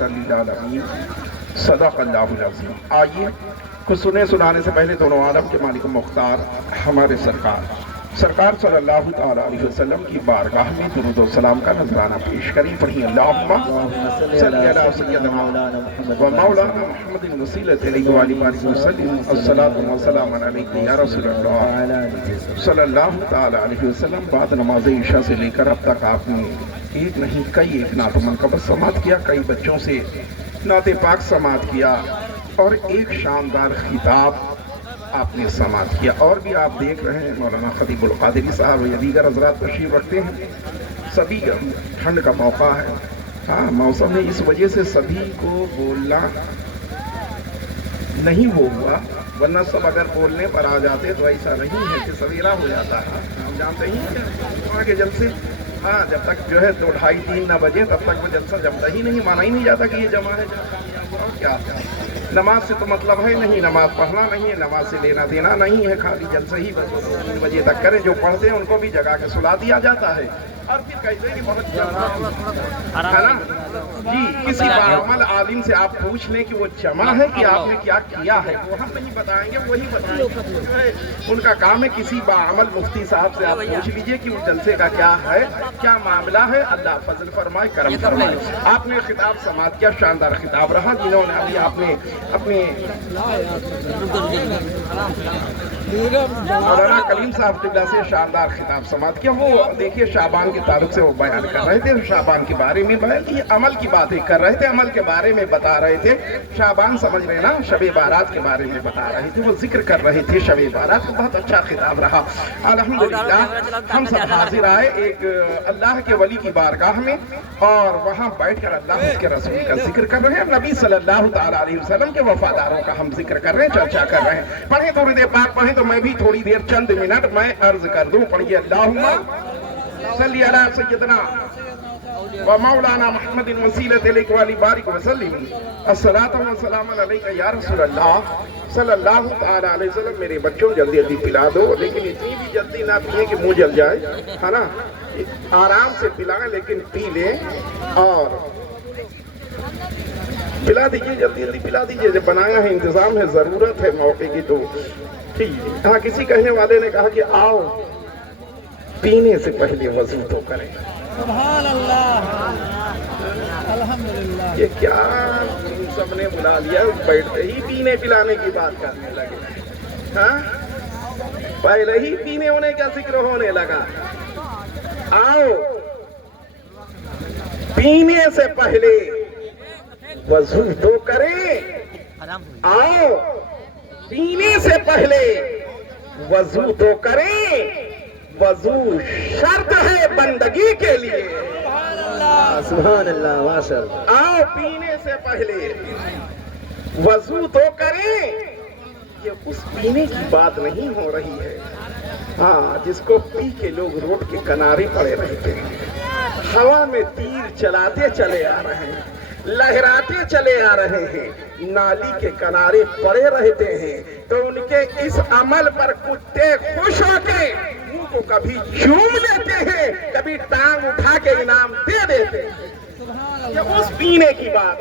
رحمۃ للعالمین صدق اللہ العظیم۔ آئیے کچھ سنانے سے پہلے دونوں عالم کے مالک مختار ہمارے سرکار صلی اللہ تعالیٰ علیہ وسلم کی بارگاہ میں درود و سلام کا نذرانہ پیش کریں۔ پڑھیں اللہم صلی علی سیدنا و مولانا محمد الوسیلۃ الیہ وآلہ وسلم الصلاۃ والسلام علیک یا رسول اللہ صلی اللہ تعالیٰ علیہ وسلم۔ بعد نماز عشاء سے لے کر اب تک آپ نے ایک نہیں کئی ایک نعت منقبت سماعت کیا، کئی بچوں سے نعت پاک سماعت کیا، اور ایک شاندار خطاب آپ نے سماعت کیا۔ اور بھی آپ دیکھ رہے ہیں مولانا خطیب القادری صاحب یا دیگر حضرات تشریف رکھتے ہیں۔ سبھی کا ٹھنڈ کا موقع ہے، ہاں موسم ہے، اس وجہ سے سبھی کو بولنا نہیں ہوا، ورنہ سب اگر بولنے پر آ جاتے تو ایسا نہیں ہے کہ سویرا ہو جاتا ہے۔ ہم جانتے ہی ہیں وہاں کے جلسے، ہاں جب تک جو ہے 2 ڈھائی 3 نہ بجے تب تک وہ جلسہ جمتا ہی نہیں، مانا ہی نہیں جاتا کہ یہ جمع ہے۔ اور کیا نماز سے تو مطلب ہے نہیں، نماز پڑھنا نہیں ہے، نماز سے لینا دینا نہیں ہے، خالی جلسہ ہی 3 بجے تک کریں۔ جو پڑھتے ہیں ان کو بھی جگا کے سلا دیا جاتا ہے، اور پھر کہتے ہیں کہ بہت جمع ہے نا جی۔ کسی باعمل عالم سے آپ پوچھ لیں کہ وہ جمع ہے کہ آپ نے کیا کیا ہے، وہ ہم نہیں بتائیں گے، وہی بتائیں گے، ان کا کام ہے۔ کسی باعمل مفتی صاحب سے آپ پوچھ لیجئے کہ وہ جلسے کا کیا ہے، کیا معاملہ ہے، اللہ فضل فرمائے، کرم فرمائے۔ آپ نے خطاب سماعت کیا، شاندار خطاب رہا، جنہوں نے ابھی آپ نے اپنے مولانا کلیم صاحب قبلہ سے شاندار خطاب سماعت کیا۔ وہ دیکھیے شعبان کے تعلق سے وہ بیان کر رہے تھے، شعبان کے بارے میں یہ عمل کی باتیں کر رہے تھے، عمل کے بارے میں بتا رہے تھے۔ شعبان سمجھ رہے نا، شب بارات کے بارے میں بتا رہے تھے، وہ ذکر کر رہے تھے شب بارات کا۔ بہت اچھا خطاب رہا الحمدللہ۔ ہم سب حاضر آئے ایک اللہ کے ولی کی بارگاہ میں، اور وہاں بیٹھ کر اللہ اس کے رسول کا ذکر کر رہے ہیں، نبی صلی اللہ تعالیٰ علیہ وسلم کے وفاداروں کا ہم ذکر کر رہے ہیں، چرچا کر رہے ہیں۔ پڑھیں تھوڑی دیر پاک پڑھیں تو میں بھی تھوڑی دیر چند منٹ میں عرض کر دوں۔ پڑھیے اللہم صلی علی سیدنا و مولانا محمد الوسیلۃ الیہ وآلہ بارک وسلم الصلاۃ والسلام علیک یا رسول اللہ صلی اللہ تعالیٰ علیہ وسلم۔ میرے بچوں جلدی جلدی پلا دو، لیکن اتنی بھی جلدی نہ پیئیں کہ منہ جل جائے، ہے نا، آرام سے پلائیں لیکن پی لیں، اور پلا دیجئے، جلدی جلدی پلا دیجئے، جب بنایا ہے، انتظام ہے، ضرورت ہے موقع کی تو ٹھیک ہے۔ ہاں کسی کہنے والے نے کہا کہ آؤ پینے سے پہلے وضو تو کریں۔ سبحان اللہ، الحمدللہ۔ یہ کیا سب نے بلا لیا، بیٹھتے ہی پینے پلانے کی بات کرنے لگے، ہاں پہلے ہی پینے ہونے کا ذکر ہونے لگا۔ آؤ پینے سے پہلے وضو تو کریں، آؤ پینے سے پہلے وضو تو کریں، وضو شرط ہے بندگی کے لیے۔ سبحان اللہ، ماشاء اللہ۔ آؤ پینے سے پہلے وضو تو کریں۔ یہ اس پینے کی بات نہیں ہو رہی ہے، ہاں جس کو پی کے لوگ روڈ کے کنارے پڑے رہتے ہیں، ہوا میں تیر چلاتے چلے آ رہے ہیں، لہراتے چلے آ رہے ہیں، نالی کے کنارے پڑے رہتے ہیں، تو ان کے اس عمل پر کتے خوش ہو کے منہ کو کبھی چوم لیتے ہیں، کبھی ٹانگ اٹھا کے انعام دے دیتے ہیں۔ یہ اس پینے کی بات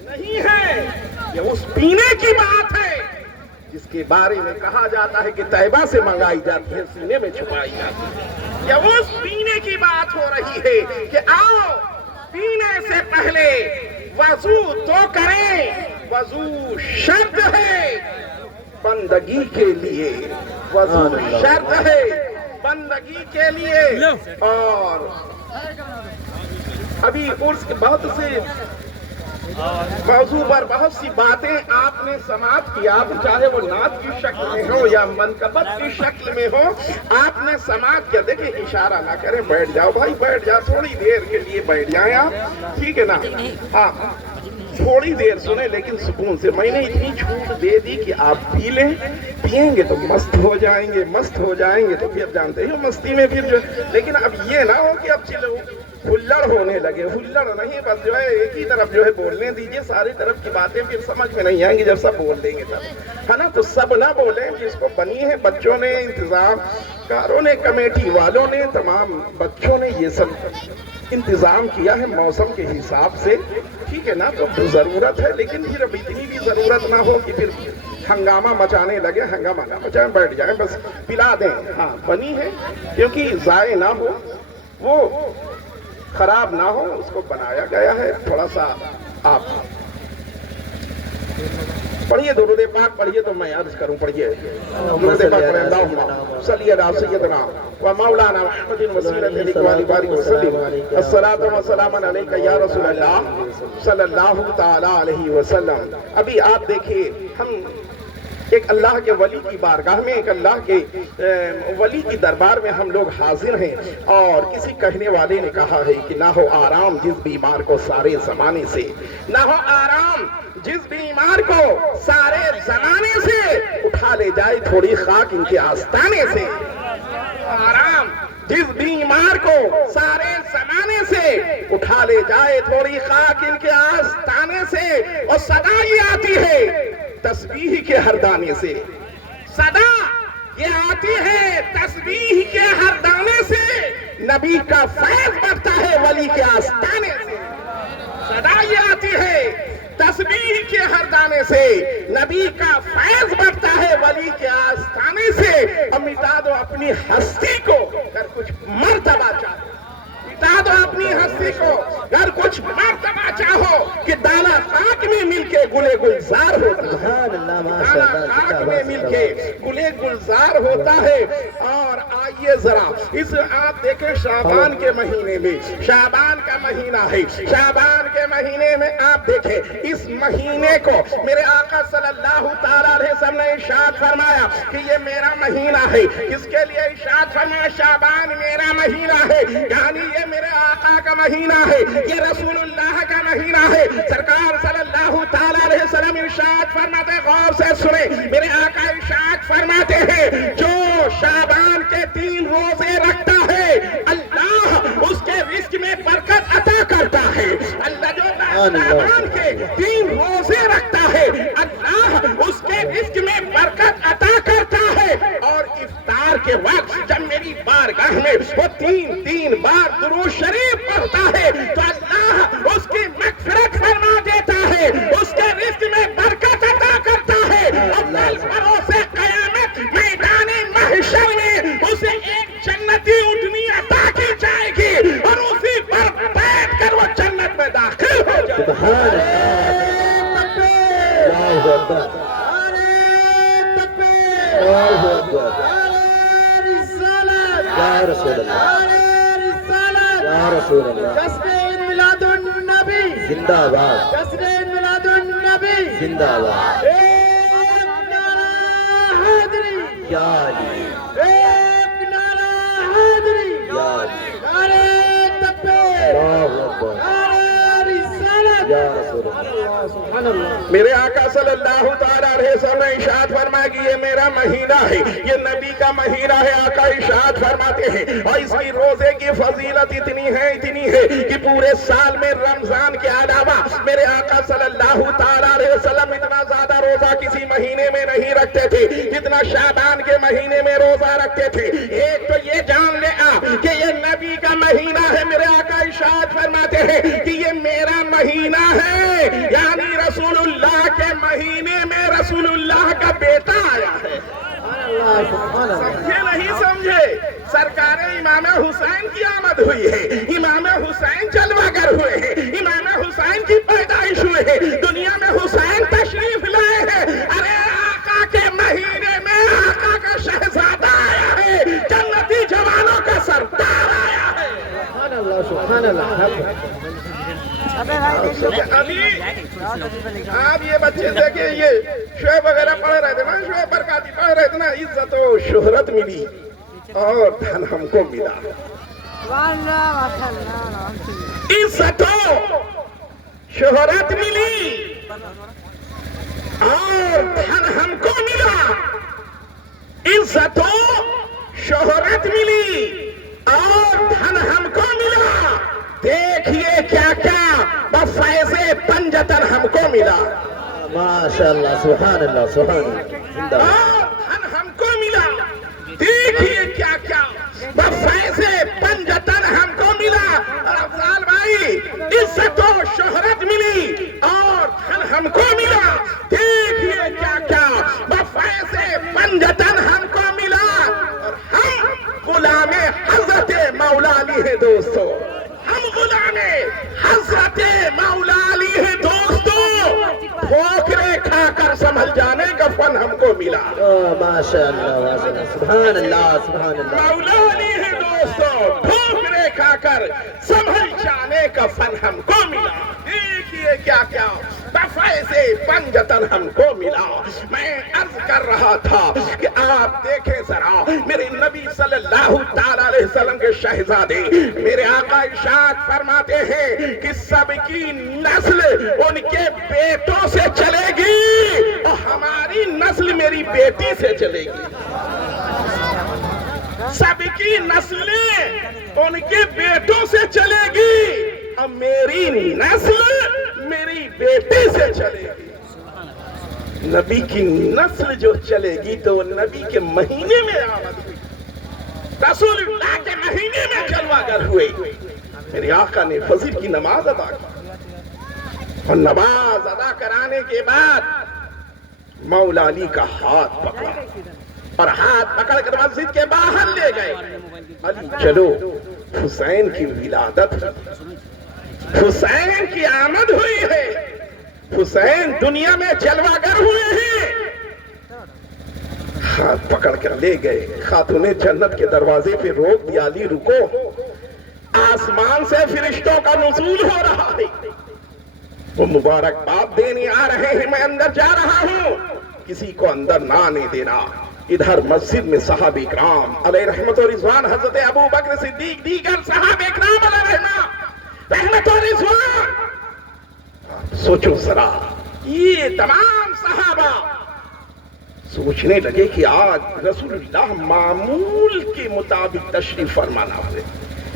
نہیں ہے، یہ اس پینے کی بات ہے جس کے بارے میں کہا جاتا ہے کہ طیبہ سے منگائی جاتی ہے، سینے میں چھپائی جاتی ہے۔ یہ اس پینے کی بات ہو رہی ہے کہ آؤ پینے سے پہلے وضو تو کریں، وضو شرط ہے بندگی کے لیے، وضو شرط ہے بندگی کے لیے۔ اور ابھی عرس کے بہت سے موضوع پر بہت سی باتیں آپ نے سماعت کیا، چاہے وہ نعت کی شکل میں ہو یا منقبت کی شکل میں ہو، آپ نے سماعت کیا۔ دیکھیں اشارہ نہ کریں، بیٹھ جاؤ بھائی، بیٹھ جاؤ، تھوڑی دیر کے لیے بیٹھ جائیں آپ، ٹھیک ہے نا، ہاں تھوڑی دیر سنیں لیکن سکون سے۔ میں نے اتنی چھوٹ دے دی کہ آپ پی لیں، پیئیں گے تو مست ہو جائیں گے، مست ہو جائیں گے تو پھر جانتے ہو مستی میں پھر جو، لیکن اب یہ نہ ہو کہ اب چلو ہلڑ ہونے لگے، ہلڑ نہیں، بس جو ہے ایک ہی طرف جو ہے بولنے دیجئے، ساری طرف کی باتیں پھر سمجھ میں نہیں آئیں گی جب سب بول دیں گے تب، ہے نا، تو سب نہ بولیں، جس کو بنی ہے بچوں نے، انتظام کاروں نے، کمیٹی والوں نے، تمام بچوں نے یہ سب انتظام کیا ہے موسم کے حساب سے، ٹھیک ہے نا، تو ضرورت ہے، لیکن پھر اب اتنی بھی ضرورت نہ ہو کہ پھر ہنگامہ مچانے لگے، ہنگامہ نہ مچائیں، بیٹھ جائیں، بس پلا دیں، ہاں بنی ہے، کیونکہ ضائع نہ ہو، وہ خراب نہ ہو، اس کو بنایا گیا ہے، تھوڑا سا آپ پڑھیے درود پاک پڑھیے تو میں عرض کروں، پڑھیے درود پاک پڑھیں، اللہم صلی علی سیدنا و مولانا محمد وسیلۃ لکوال باری وسلم، الصلاۃ والسلام علیک یا رسول اللہ صلی اللہ تعالی علیہ وسلم۔ ابھی آپ دیکھیے، ہم ایک اللہ کے ولی کی بارگاہ میں، ایک اللہ کے ولی کی دربار میں ہم لوگ حاضر ہیں، اور کسی کہنے والے نے کہا ہے کہ نہ ہو آرام جس بیمار کو سارے زمانے سے، نہ ہو آرام جس بیمار کو سارے زمانے سے، اٹھا لے جائے تھوڑی خاک ان کے آستانے سے، آرام جس بیمار کو سارے زمانے سے، اٹھا لے جائے تھوڑی خاک ان کے آستانے سے، اور صدا یہ آتی ہے تسبیح کے ہر دانے سے، صدا یہ آتی ہے تسبیح کے ہر دانے سے، نبی کا فیض بڑھتا ہے ولی کے آستانے سے، صدا یہ آتی ہے تسبیح کے ہر دانے سے، نبی کا فیض بڑھتا ہے ولی کے آستانے سے، اور مٹا دو اپنی ہستی کو اگر کچھ مرتبہ چاہو، مٹا دو اپنی ہستی کو اگر کچھ مرتبہ چاہو، کہ دانا خاک میں مل کے گلے گلزار ہوتا ہے، دانا خاک میں مل کے گلے گلزار ہوتا ہے۔ اور آئیے ذرا اس آپ دیکھیں شعبان کے مہینے میں، شعبان کا مہینہ ہے، شعبان کے مہینے میں آپ دیکھیں اس مہینے کو میرے آقا صلی اللہ تعالیٰ علیہ وسلم نے ارشاد فرمایا کہ یہ میرا مہینہ ہے۔ کس کے لیے ارشاد فرمایا؟ شعبان میرا مہینہ ہے، یعنی یہ میرے آقا کا مہینہ ہے، یہ رسول اللہ کا مہینہ ہے۔ سرکار صلی اللہ تعالیٰ علیہ وسلم ارشاد فرماتے، غور سے سنیں، میرے آقا ارشاد فرماتے ہیں جو شعبان کے 3 روزے رکھتا ہے اللہ اس کے رزق میں برکت عطا کرتا ہے۔ اللہ جو شعبان کے 3 روزے رکھتا ہے اللہ اس کے رزق میں برکت عطا کرتا ہے، اور افطار کے وقت جب میری بارگاہ میں وہ 3 بار درود شریف پڑھتا ہے تو اللہ اس کی مغفرت فرما دیتا ہے، اس کے رزق میں برکت عطا کرتا ہے، اور کل بروز قیامت میدان محشر میں اسے ایک جنتی اٹھنی عطا کی جائے گی، اور اسی پر بیٹھ کر وہ جنت میں داخل ہو جائے گا۔ سبحان اللہ، اللہ اکبر، یا رسول اللہ، یا رسول اللہ، جشن عید میلاد النبی زندہ باد، جشن عید میلاد النبی، زندہ باد، ایک نعرہ حیدری، یا علی، ایک نعرہ حیدری، یا علی، نعرہ تکبیر، اللہ اکبر، نعرہ رسالت، یا رسول اللہ، سبحان اللہ۔ میرے آقا صلی اللہ تعالیٰ علیہ وسلم نے ارشاد فرمایا کہ یہ میرا مہینہ ہے، یہ نبی کا مہینہ ہے۔ آقا ارشاد فرماتے ہیں، اور اس کی روزے کی فضیلت اتنی ہے کہ پورے سال میں رمضان کے علاوہ میرے آقا صلی اللہ تعالیٰ علیہ وسلم اتنا زیادہ روزہ کسی مہینے میں نہیں رکھتے تھے جتنا شعبان کے مہینے میں روزہ رکھتے تھے۔ ایک تو یہ جان لے آپ کہ یہ نبی کا مہینہ ہے، میرے آقا ارشاد فرماتے ہیں کہ یہ میرا مہینہ ہے، یعنی رسول اللہ کے مہینے میں رسول اللہ کا بیٹا آیا ہے۔ سمجھے نہیں سمجھے؟ سرکار امام حسین کی آمد ہوئی ہے، امام حسین جلوہ گر ہوئے ہیں، امام حسین کی پیدائش ہوئے ہے، دنیا میں حسین تشریف لائے ہیں۔ ارے آقا کے مہینے میں آقا کا شہزادہ آیا ہے، جنتی جوانوں کا سردار آیا ہے۔ سبحان اللہ، سبحان اللہ۔ ابھی آپ یہ بچے دیکھیں، یہ شعیب وغیرہ پڑھ رہے تھے نا، شعیب برکاتی پڑھ رہے تھے نا، عزت و شہرت ملی اور دھن ہم کو ملا، عزت و شہرت ملی اور دھن ہم کو ملا، عزت و شہرت ملی اور دھن ہم کو ملا۔ دیکھیے کیا کیا بفیض پنجتن ہم کو ملا، ماشاء اللہ، سبحان اللہ، سبحان اللہ، زندہ باد، اور دھن ہم کو ملا۔ دیکھیے کیا کیا بفیض پنجتن ہم کو ملا۔ اور عزت و شہرت ملی اور دھن ہم کو ملا. دیکھیے کیا کیا بفیض پنجتن ہم کو ملا اور ہم غلام حضرت مولا علی ہیں دوستو. ہم غلام حضرت مولا علی ہیں دوستو. ٹھوکرے کھا کر سنبھل جانے کا فن ہم کو ملا. ماشاء اللہ سبحان اللہ سبحان اللہ. مولا علی ہیں دوستو. ٹھوکرے کھا کر سنبھل جانے کا فن ہم کو ملا. دیکھیے کیا کیا بفیض پنجتن ہم کو ملا. میں عرض کر رہا تھا کہ آپ دیکھیں ذرا میرے نبی صلی اللہ تعالی علیہ وسلم کے شہزادے میرے آقا ارشاد فرماتے ہیں کہ سب کی نسل ان کے بیٹوں سے چلے گی اور ہماری نسل میری بیٹی سے چلے گی. سب کی نسلیں ان کے بیٹوں سے چلے گی اور میری نسل میری بیٹی سے چلے گی. نبی کی نسل جو چلے گی تو وہ نبی کے مہینے میں آمد ہوئی. رسول اللہ کے مہینے میں جلوہ گر ہوئے. میرے آقا نے فجر کی نماز ادا کی اور نماز ادا کرانے کے بعد مولا علی کا ہاتھ پکڑا اور ہاتھ پکڑ کر مسجد کے باہر لے گئے. علی چلو حسین کی ولادت ہوئی. حسین کی آمد ہوئی ہے. حسین دنیا میں جلوہ گر ہوئے ہیں. ہاتھ پکڑ کر لے گئے. خاتون جنت کے دروازے پہ روک دیا. علی رکو. آسمان سے فرشتوں کا نزول ہو رہا ہے. وہ مبارکباد دینے آ رہے ہیں. میں اندر جا رہا ہوں. کسی کو اندر نہ آنے دینا. ادھر مسجد میں صحابہ کرام علیہ رحمت و رضوان حضرت ابو بکر صدیق دیگر صحابہ کرام علیہ رحمت و رضوان. سوچو ذرا یہ تمام صحابہ سوچنے لگے کہ آج رسول اللہ معمول کے مطابق تشریف فرمانا ہوئے.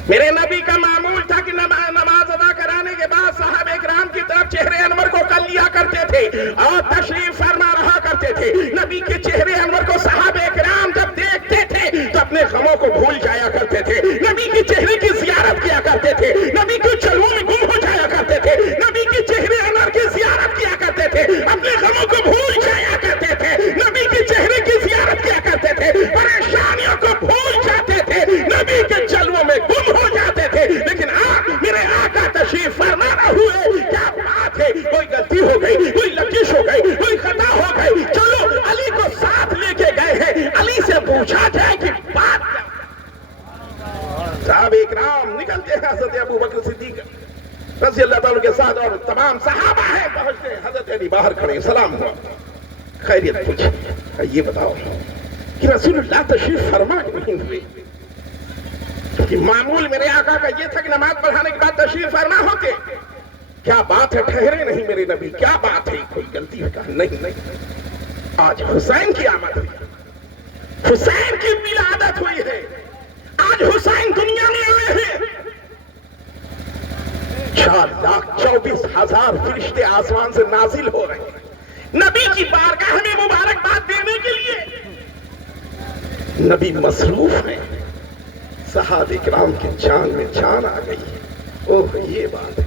میرے نبی کا معمول تھا کہ نماز ادا کرانے کے بعد صحابہ کرام کی طرف چہرے انور کو کر لیا کرتے تھے اور تشریف فرما رہا کرتے تھے. نبی کے چہرے انور کو صحابہ کرام جب دیکھتے تھے تو اپنے غموں کو بھول جایا کرتے تھے. نبی کے چہرے کی زیارت کیا کرتے تھے. نبی کے چلوں میں گم ہو جایا کرتے تھے. نبی کے چہرے انور کی زیارت کیا کرتے تھے. اپنے غموں کو بھول جایا کرتے تھے. نبی کے چہرے کی زیارت کیا کرتے تھے. پریشانیوں کو بھول جاتے تھے. نبی کے چلوں میں گم ہو جاتے تھے. لیکن آپ میرے آقا تشریف فرما نہ ہوئے. کیا بات ہے. کوئی غلطی ہو گئی, کوئی لغزش ہو گئی, کوئی خطا ہو گئی. چلو علی کو ساتھ لے کے گئے ہیں. علی سے پوچھا جائے کہ بات کیا. صحابہ اکرام نکلتے ہیں. حضرت ابو بکر صدیق رضی اللہ تعالیٰ کے ساتھ اور تمام صحابہ ہیں پہنچتے ہیں. حضرت علی باہر کھڑے. سلام ہوا. خیریت پوچھے. یہ بتاؤ کہ رسول اللہ تشریف فرما نہیں ہوئے. کہ معمول میرے آقا کا یہ تھا کہ نماز پڑھانے کے بعد تشریف فرما ہوتے. کیا بات ہے ٹھہرے نہیں میرے نبی. کیا بات ہے. کوئی غلطی ہے. کہا نہیں. آج حسین کی آمد ہوئی. حسین کی ولادت ہوئی ہے. آج حسین دنیا میں آئے ہیں. 4,24,000 فرشتے آسمان سے نازل ہو رہے ہیں نبی کی بارگاہ میں مبارکباد دینے کے لیے. نبی مصروف ہیں. صحابہ کرام کی جان میں جان آ گئی. اوہ یہ بات ہے.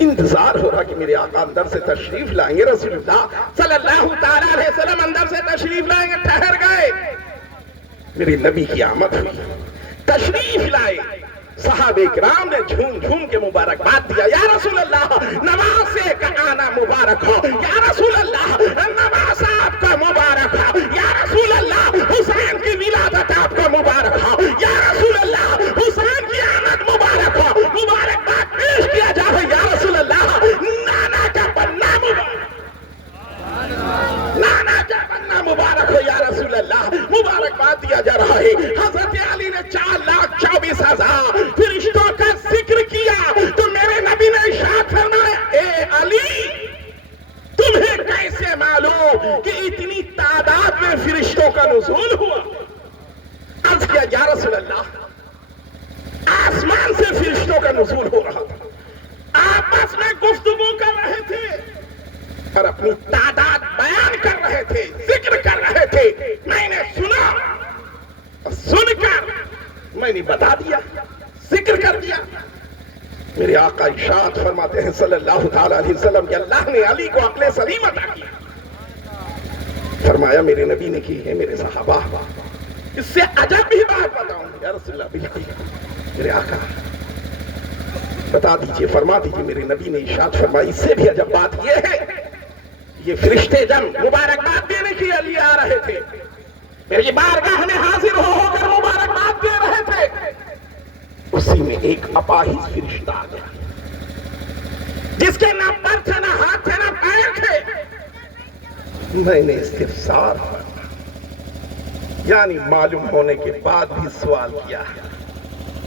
انتظار ہو رہا کہ میرے آقا اندر سے تشریف لائیں گے. رسول اللہ صلی اللہ تعالی علیہ وسلم اندر سے تشریف لائیں گے. ٹھہر گئے. میرے نبی کی آمد ہوئی. تشریف لائے. صحابہ کرام نے جھوم جھوم کے مبارکباد دیا. یا رسول اللہ نماز سے کا آنا مبارک ہو. یا رسول اللہ نماز آپ کا مبارک ہو. یا رسول اللہ حسین کی ولادت آپ کا مبارک ہو. یا رسول اللہ حسین کی آمد مبارک ہو. مبارکباد پیش کیا جا رہا ہے. یا رسول اللہ نانا کا بننا مبارک. نانا کا بننا مبارک ہو. یا رسول اللہ مبارکباد دیا جا رہا ہے. حضرت علی نے 4,24,000 فرشتوں کا ذکر کیا تو میرے نبی نے ارشاد فرمایا اے علی تمہیں کیسے معلوم کہ اتنی تعداد میں فرشتوں کا نزول ہوا. عرض کیا یا رسول اللہ آسمان سے فرشتوں کا نزول ہو رہا تھا. آپس میں گفتگو کر رہے تھے اور اپنی تعداد بیان کر رہے تھے, ذکر کر رہے تھے. میں نے سنا اور سن کر میں نے بتا دیا, ذکر کر دیا. میرے آقا ارشاد فرماتے ہیں صلی اللہ تعالی علیہ وسلم کہ اللہ نے علی کو عقل سلیم عطا کیا. فرمایا میرے نبی نے کی ہے میرے صحابہ. اس سے عجب بھی بات بتاؤں یا رسول اللہ. بالکل میرے آقا بتا دیجئے، فرما دیجئے. میرے نبی نے ارشاد فرمائی اس سے بھی عجب بات یہ ہے، یہ فرشتے جب مبارکباد دینے کے لیے آ رہے تھے، میری بارگاہ میں حاضر ہو کر مبارکباد دے رہے تھے، اسی میں ایک اپاہج فرشتہ آ گیا جس کے نہ پر تھے، نہ ہاتھ تھے، نہ پیر تھے. میں نے استفسار کرنا، یعنی معلوم ہونے کے بعد بھی سوال کیا.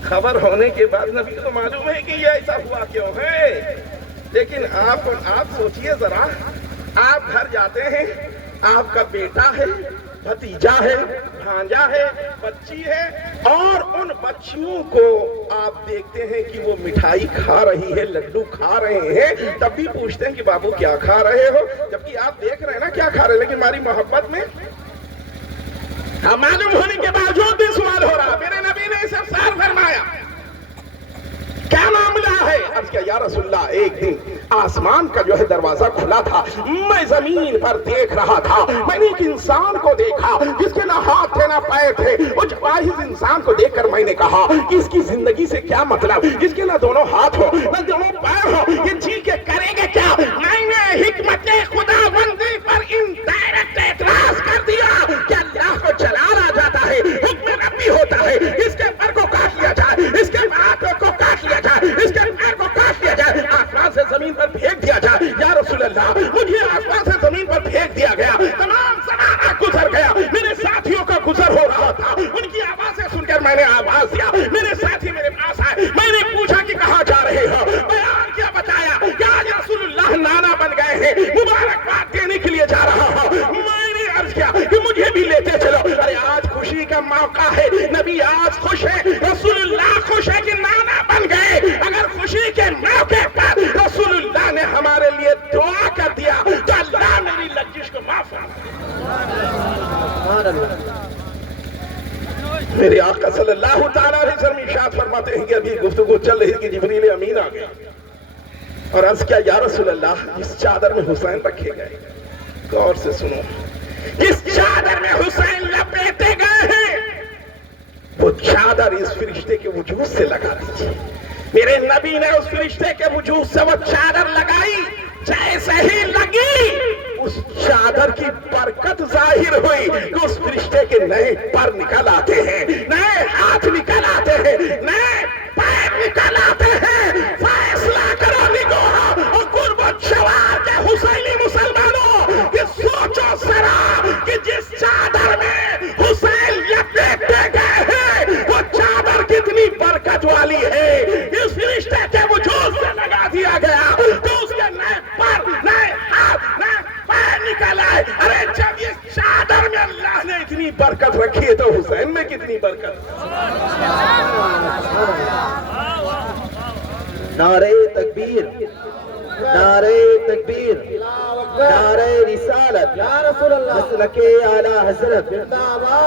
خبر ہونے کے بعد نبی کو معلوم ہے کہ یہ ایسا ہوا کیوں ہے، لیکن آپ سوچئے ذرا، آپ گھر جاتے ہیں، آپ کا بیٹا ہے، بھتیجا ہے، بھانجا ہے، بچی ہے، اور ان بچیوں کو آپ دیکھتے ہیں کہ وہ مٹھائی کھا رہی ہے، لڈو کھا رہے ہیں، تب بھی پوچھتے ہیں کہ بابو کیا کھا رہے ہو، جبکہ آپ دیکھ رہے ہیں نا کیا کھا رہے ہیں، لیکن ہماری محبت میں معلوم ہونے کے باوجود بھی سوال ہو رہا. میرے نبی نے استفسار فرمایا کیا معاملہ ہے؟ عرض کیا یا رسول اللہ، ایک دن آسمان کا جو ہے دروازہ کھلا تھا، میں زمین پر دیکھ رہا تھا، میں نے ایک انسان کو دیکھا جس کے نہ ہاتھ تھے نہ پیر تھے. اس واحد انسان کو دیکھ کر میں نے کہا کہ اس کی زندگی سے کیا مطلب، جس کے نہ دونوں ہاتھ ہو نہ دونوں پیر ہو، یہ جی کے کرے گے کیا؟ میں نے حکمت خدا بندی پر انڈائریکٹ اعتراض کر دیا کہ اللہ کو چلانا جاتا ہے، حکم ربی ہوتا ہے، اس کے پر کو کاٹ لیا جائے، اس کے ہاتھ کو کاٹ لیا جائے، اس کے پیر کو کاٹ لیا جائے، آسمان سے زمین پر پھینک دیا جائے. یا رسول اللہ، مجھے آسمان سے زمین پر پھینک دیا گیا، تمام زمانہ گزر گیا، میرے ساتھیوں کا گزر ہو رہا تھا، ان کی آوازیں سن کر میں نے آواز دیا، میرے ساتھی میرے پاس آئے، میں نے پوچھا کہ کہاں جا رہے ہو، بیان کیا بتایا کہ آج رسول اللہ نانا بن گئے ہیں، مبارکباد دینے کے لیے جا رہا ہوں. میں نے عرض کیا کہ مجھے بھی لیتے چلو. ارے آج خوشی کا موقع ہے، نبی آج خوش ہے، رسول اللہ خوش ہے کہ نانا بن گئے. اگر خوشی کے موقع پر رسول اللہ نے ہمارے لیے دعا کر دیا تو اللہ میری لغزش کو معاف فرمائے. میرے آقا صلی اللہ تعالیٰ علیہ وسلم ارشاد فرماتے ہیں کہ ابھی گفتگو چل رہی کہ جبریل امین آ گئے اور عرض کیا یا رسول اللہ، جس چادر میں حسین رکھے گئے، غور سے سنو، جس چادر میں حسین لپیٹے گئے ہیں وہ چادر اس فرشتے کے وجود سے لگا دیجیے. میرے نبی نے اس فرشتے کے وجود سے وہ چادر لگائی، جیسے ہی لگی اس چادر کی برکت ظاہر ہوئی کہ اس فرشتے کے نئے پر نکل آتے ہیں، نئے ہاتھ نکل آتے ہیں، نئے پیر نکل آتے ہیں. فیصلہ کرو نگوہا اور قربت شوار کے حسینی مسلمانوں کہ سوچو ذرا کہ جس چادر میں حسین لپیٹے گئے ہیں وہ چادر کتنی برکت والی ہے. اس فرشتے کے وجود سے لگا دیا گیا تو اس کے نئے پر، نئے ہاتھ، نئے پیر نکل آئے. ارے جب اس چادر میں اللہ نے اتنی برکت رکھی ہے تو حسین میں کتنی برکت. نعرہ تکبیر، نعرہ تکبیر، نعرہ رسالت، مسلک اعلی حضرت،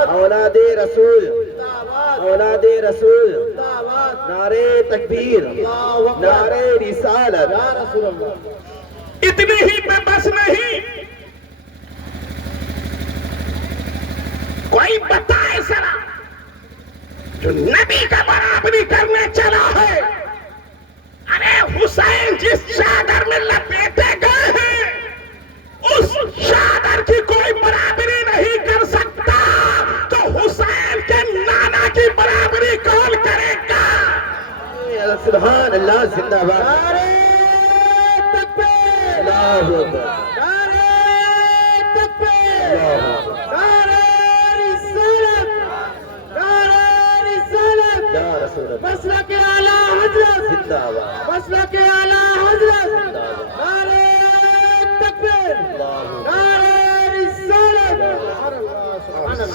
اولاد رسول، اولاد رسول، نعرہ تکبیر، نعرہ رسالت. اتنی ہی پہ بس نہیں، کوئی بتائے ذرا جو نبی کا برابری کرنے چلا ہے. ارے حسین جس چادر میں لپیٹے گئے ہیں اس چادر کی کوئی برابری نہیں کر سکتا تو حسین کے نانا کی برابری کون کرے گا؟ سبحان اللہ، زندہ باد. نعرہ تکبیر، اللہ اکبر، نعرہ تکبیر، نعرہ رسالت، نعرہ رسالت، یا رسول اللہ، مسلک اعلی حضرت، زندہ باد، مسلک اعلی حضرت، نعرہ تکبیر، نعرہ رسالت.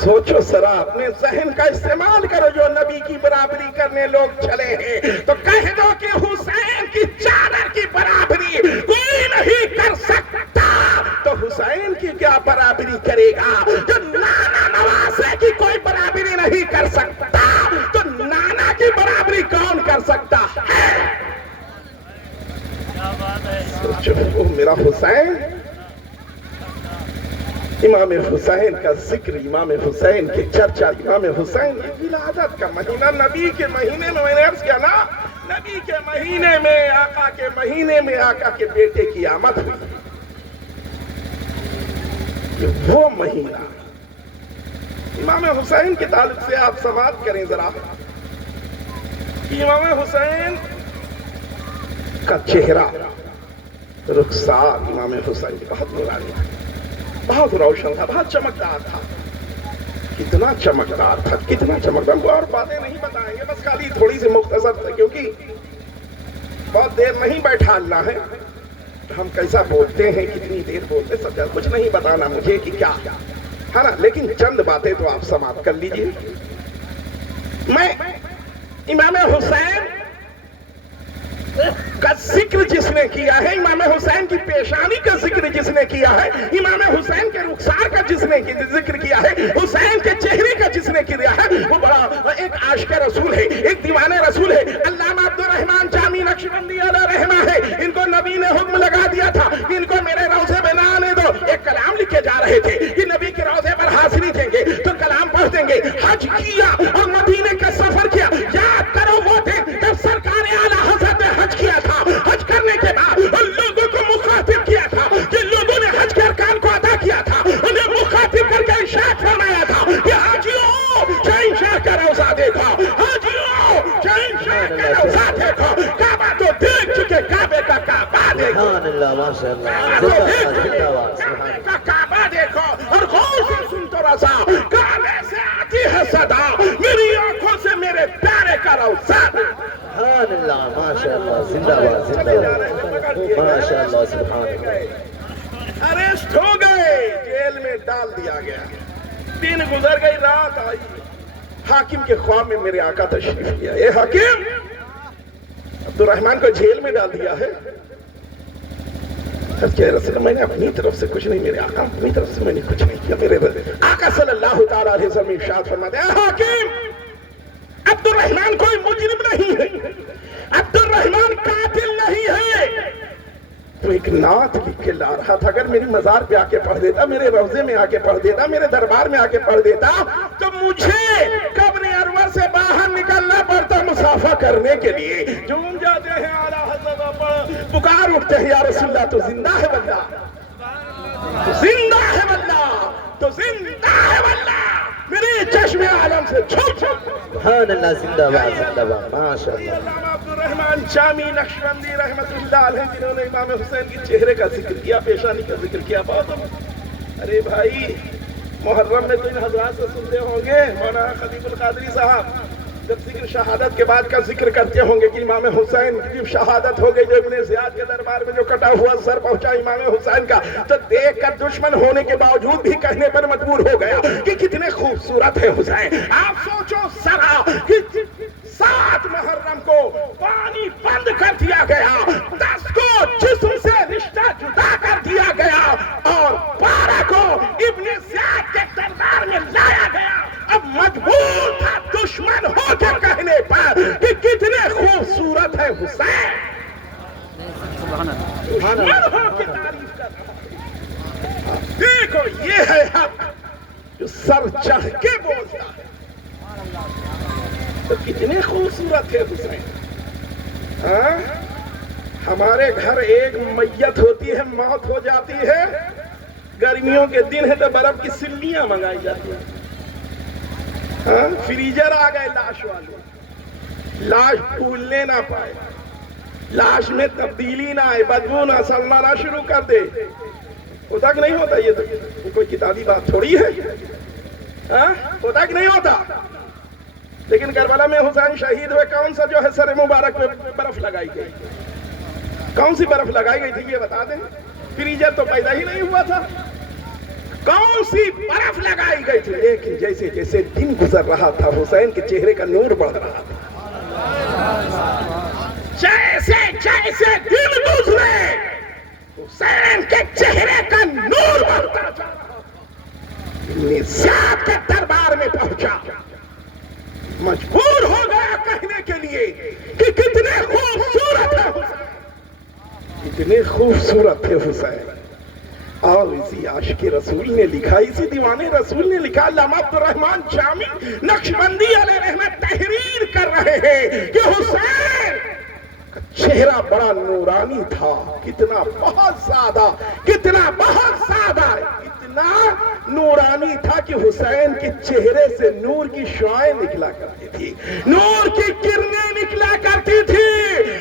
سوچو ذرا، اپنے ذہن کا استعمال کرو. جو نبی کی برابری کرنے لوگ چلے ہیں تو کہہ دو کہ حسین کی چادر کی برابری کوئی نہیں کر سکتا تو حسین کی کیا برابری کرے گا؟ جو نانا نواسے کی کوئی برابری نہیں کر سکتا تو نانا کی برابری کون کر سکتا ہے؟ حسین، امام حسین کا ذکر، امام حسین کی چرچا، امام حسین کی ولادت کا مہینہ، نبی کے مہینے میں، میں نے عرض کیا نا، نبی کے مہینے میں، آقا کے مہینے میں آقا کے بیٹے کی آمد ہوئی، یہ وہ مہینہ۔ امام حسین کے تعلق سے آپ سماعت کریں ذرا کہ امام حسین کا چہرہ، رخسار امام حسین کی بہت نورانی تھا، بہت روشن تھا، بہت چمکدار تھا۔ کتنا چمکدار تھا، کتنا چمکدار، اور باتیں نہیں بتائیں گے، بس خالی تھوڑی سی مختصر تھا، کیونکہ بہت دیر نہیں بیٹھا اللہ ہے، ہم کیسا بولتے ہیں، کتنی دیر بولتے، سب کچھ نہیں بتانا مجھے کہ کیا ہے نا، لیکن چند باتیں تو آپ سماعت کر لیجئے۔ میں امام حسین کا ذکر جس نے کیا ہے، امام حسین کی پیشانی کا ذکر جس نے کیا ہے، امام حسین کے رخسار کا جس نے ذکر کیا ہے، حسین کے چہرے کا جس نے کیا ہے، وہ بڑا ایک عاشق رسول ہے، ایک دیوانے رسول ہے۔ علامہ عبدالرحمن جامی نقشبندی علیہ رحمہ ہے، ان کو نبی نے حکم لگا دیا تھا کہ ان کو میرے روضے میں نہ آنے دو، ایک کلام لکھے جا رہے تھے کہ نبی کے روضے پر حاضری دیں گے تو کلام پڑھ دیں گے۔ حج کیا اور مدینے کا سفر کیا، یاد کرو وہ دن جب سرکار اعلیٰ حضرت نے حج کیا تھا، حج کرنے کے بعد ان لوگوں کو مخاطب کیا تھا، جن لوگوں نے حج کے ارکان کو ادا کیا تھا، انہیں مخاطب کر کے ارشاد فرمایا تھا کہ حاجیوں شاہین شاہ کا روضہ دیکھو، حاجیوں شاہین شاہ کا روضہ دیکھو، کعبہ تو دیکھ چکے، کعبے کا کعبہ دیکھو، سبحان اللہ، ماشاء اللہ، کعبے کا کعبہ دیکھو، اور غور سے سن تو رضا، کعبے سے آتی ہے صدا، میری آنکھوں سے میرے پیارے کا روضہ۔ سبحان اللہ، ماشاء اللہ، زندہ باد، زندہ باد، ماشاء اللہ، سبحان اللہ۔ اریسٹ ہو گئے، جیل میں ڈال دیا گیا، دن گزر گئی، رات آئی، حاکم کے خواب میں میرے آقا تشریف لیا، اے حاکم، عبدالرحمن کو جیل میں ڈال دیا ہے۔ رسول میں نے اپنی طرف سے کچھ نہیں، میرے آقا اپنی طرف سے میں نے کچھ نہیں کیا، میرے آقا صلی اللہ تعالیٰ علیہ وسلم ارشاد فرماتے ہیں، اے حاکم، عبدالرحمن کوئی مجرم نہیں ہے، عبدالرحمن قاتل نہیں ہے۔ تو ایک نعت لکھ کے لا رہا تھا، اگر میری مزار پہ آ کے پڑھ دیتا، میرے روضے میں آ کے پڑھ دیتا، میرے دربار میں آ کے پڑھ دیتا، تو مجھے قبر انور سے باہر نکلنا پڑتا مسافہ کرنے کے لیے۔ جھوم جاتے ہیں اعلیٰ حضرت پر، پکار اٹھتے ہیں، یا رسول اللہ تو زندہ ہے واللہ، تو زندہ ہے واللہ، تو زندہ ہے واللہ، میرے چشم عالم سے چھوٹ چھوٹ۔ سبحان اللہ، زندہ باد، زندہ باد، ماشاء اللہ۔ علامہ عبدالرحمن جامی نقشبندی رحمت اللہ علیہ، جنہوں نے امام حسین کی چہرے کا ذکر کیا، پیشانی کا ذکر کیا، بہت۔ ارے بھائی، محرم میں تو ان حضرات سے سنتے ہوں گے، مولانا خطیب القادری صاحب جب ذکر شہادت کے بعد کا ذکر کرتے ہوں گے کہ امام حسین کی شہادت ہو گئی، جو ابن زیاد کے دربار میں جو کٹا ہوا سر پہنچا امام حسین کا، تو دیکھ کر دشمن ہونے کے باوجود بھی کہنے پر مجبور ہو گیا کہ کتنے خوبصورت ہے حسین۔ آپ سوچو ذرا کہ 7 محرم کو پانی بند کر دیا گیا، 10 کو جسم سے رشتہ جدا کر دیا گیا، اور 12 کو ابن زیاد کے دربار میں لایا گیا۔ اب مجبور تھا دشمن ہو کے کہنے پر کہ کتنے خوبصورت ہے حسین، دشمن ہو کے تعریف کر رہا۔ دیکھو یہ ہے حق جو سر چڑھ کے بولتا ہے، تو کتنے خوبصورت ہے حسین۔ ہمارے گھر ایک میت ہوتی ہے، موت ہو جاتی ہے، گرمیوں کے دن ہے تو برف کی سلیاں منگائی جاتی ہیں، فریجر آ گئے لاش والے، لاش پھولنے نہ پائے، لاش میں تبدیلی نہ آئے، بدبو نہ سلمانا شروع کر دے، ہوتا کہ نہیں ہوتا؟ یہ تو کوئی کتابی بات تھوڑی ہے، ہوتا کہ نہیں ہوتا؟ لیکن کربلا میں حسین شہید ہوئے، کون سا جو ہے سر مبارک میں برف لگائی گئی؟ کون سی برف لگائی گئی تھی یہ بتا دیں؟ فریجر تو پیدا ہی نہیں ہوا تھا، کون سی برف لگائی گئی تھی؟ لیکن جیسے جیسے دن گزر رہا تھا، حسین کے چہرے کا نور بڑھ رہا تھا، جیسے جیسے دن گزرے حسین کے چہرے کا نور بڑھتا جا رہا، ابن زیاد کے دربار میں پہنچا، مجبور ہو گیا کہنے کے لیے کہ کتنے خوبصورت ہے حسین۔ اتنے خوبصورت تھے حسین. اور اسی عاشق رسول نے لکھا, اسی دیوانے رسول نے لکھا, علامہ عبدالرحمن جامی نقشبندی علیہ رحمت تحریر کر رہے ہیں کہ حسین کا چہرہ بڑا نورانی تھا. کتنا بہت زیادہ, اتنا نورانی تھا کہ حسین کے چہرے سے نور کی شعائیں نکلا کرتی تھی, نور کی کرنیں نکلا کرتی تھی.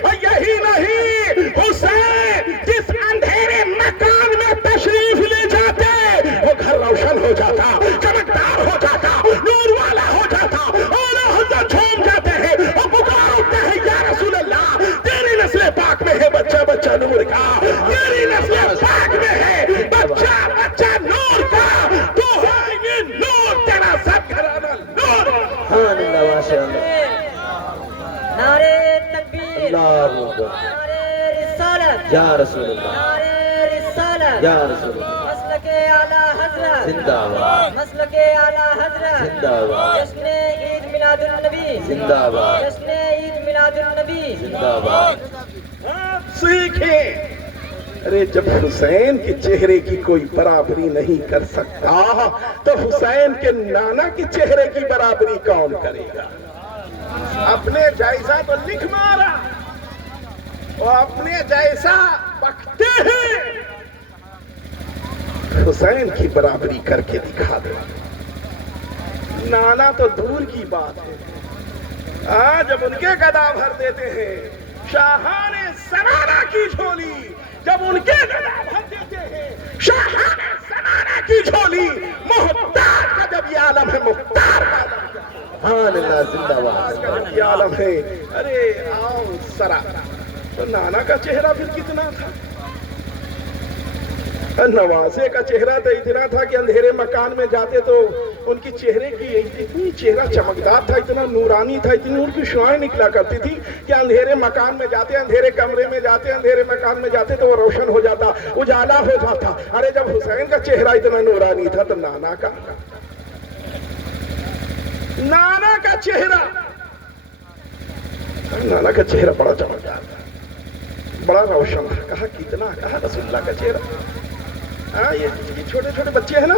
اور یہی نہیں, حسین جس اندھیرے مکان میں تشریف لے جاتے وہ گھر روشن ہو جاتا, چمکدار ہو جاتا, نور والا ہو جاتا. اور حضرت جھوم جاتے ہیں اور پکار اٹھتے ہیں, یا رسول اللہ تیری نسل پاک میں ہے بچہ بچہ نور کا, تیری نسل پاک میں ہے بچہ بچہ نور کا. تو ہے یہ نور, تیرا سب گھرانہ نور. سبحان اللہ ماشاء اللہ. نعرے تکبیر, اللہ اکبر. نعرے رسالت, یا رسول اللہ, نعرے رسالت, یا رسول اللہ. مسلک اعلیٰ حضرت, زندہ باد, مسلک اعلیٰ حضرت, زندہ باد, جشن عید میلاد النبی, زندہ باد, جشن عید میلاد النبی. زندہ باد. سیکھیں. ارے جب حسین کے چہرے کی کوئی برابری نہیں کر سکتا تو حسین کے نانا کے چہرے کی برابری کون کرے گا؟ اپنے جیسا تو لکھ مارا, وہ اپنے جیسا بکتے ہیں, حسین کی برابری کر کے دکھا دو. نانا تو دور کی بات ہے, جب ان کے گدا بھر دیتے ہیں شاہان سنانا کی جھولی, جب ان کے گدا بھر دیتے ہیں شاہان سنانا کی جھولی. مختار کا جب یہ عالم ہے, مختار کا عالم ہے, سبحان اللہ, زندہ باد. یہ عالم ہے. ارے آؤ سرا, تو نانا کا چہرہ پھر کتنا تھا, نوازے کا چہرہ تو اتنا تھا کہ اندھیرے مکان میں جاتے تو ان کی چہرے کی اتنی چہرہ چمکدار تھا, اتنا نورانی تھا, اتنی نور کی شعائیں نکلا کرتی تھی کہ اندھیرے مکان میں جاتے, اندھیرے کمرے میں جاتے, اندھیرے مکان میں جاتے تو وہ روشن ہو جاتا, اجالا ہو جاتا. ارے جب حسین کا چہرہ اتنا نورانی تھا تو نانا کا چہرہ بڑا چمکدار تھا, بڑا روشن تھا. کہا کتنا, کہا رسول اللہ کا چہرہ. یہ چھوٹے چھوٹے بچے ہیں نا,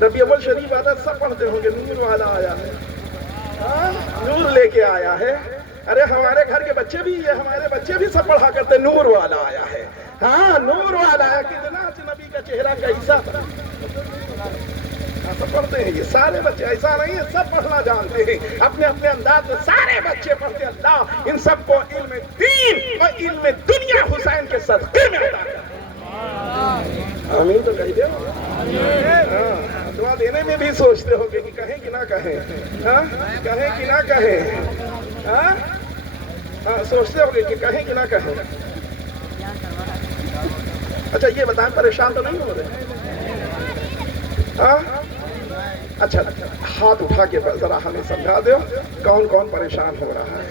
ربیع اول شریف آتا سب پڑھتے ہوں گے, نور والا آیا ہے, نور لے کے آیا ہے. ارے ہمارے گھر کے بچے بھی, یہ ہمارے بچے بھی سب پڑھا کرتے, نور والا آیا ہے. ہاں نور والا ہے. کتنا نبی کا چہرہ کیسا تھا, سب پڑھتے ہیں یہ سارے بچے, ایسا نہیں ہے, سب پڑھنا جانتے ہیں اپنے اپنے انداز میں. سارے بچے پڑھتے. اللہ ان سب کو علم دین اور علم دنیا حسین کے صدقے میں عطا کرے. آمین تو کہہ دو. دعا دینے میں بھی سوچتے ہو کہ کہیں کہ نہ کہیں, کہیں کہ نہ کہیں, سوچتے ہو کہ کہیں کہ نہ کہیں. اچھا یہ بتائیں پریشان تو نہیں ہو رہے؟ اچھا ہاتھ اٹھا کے ذرا ہمیں سمجھا دو کون کون پریشان ہو رہا ہے.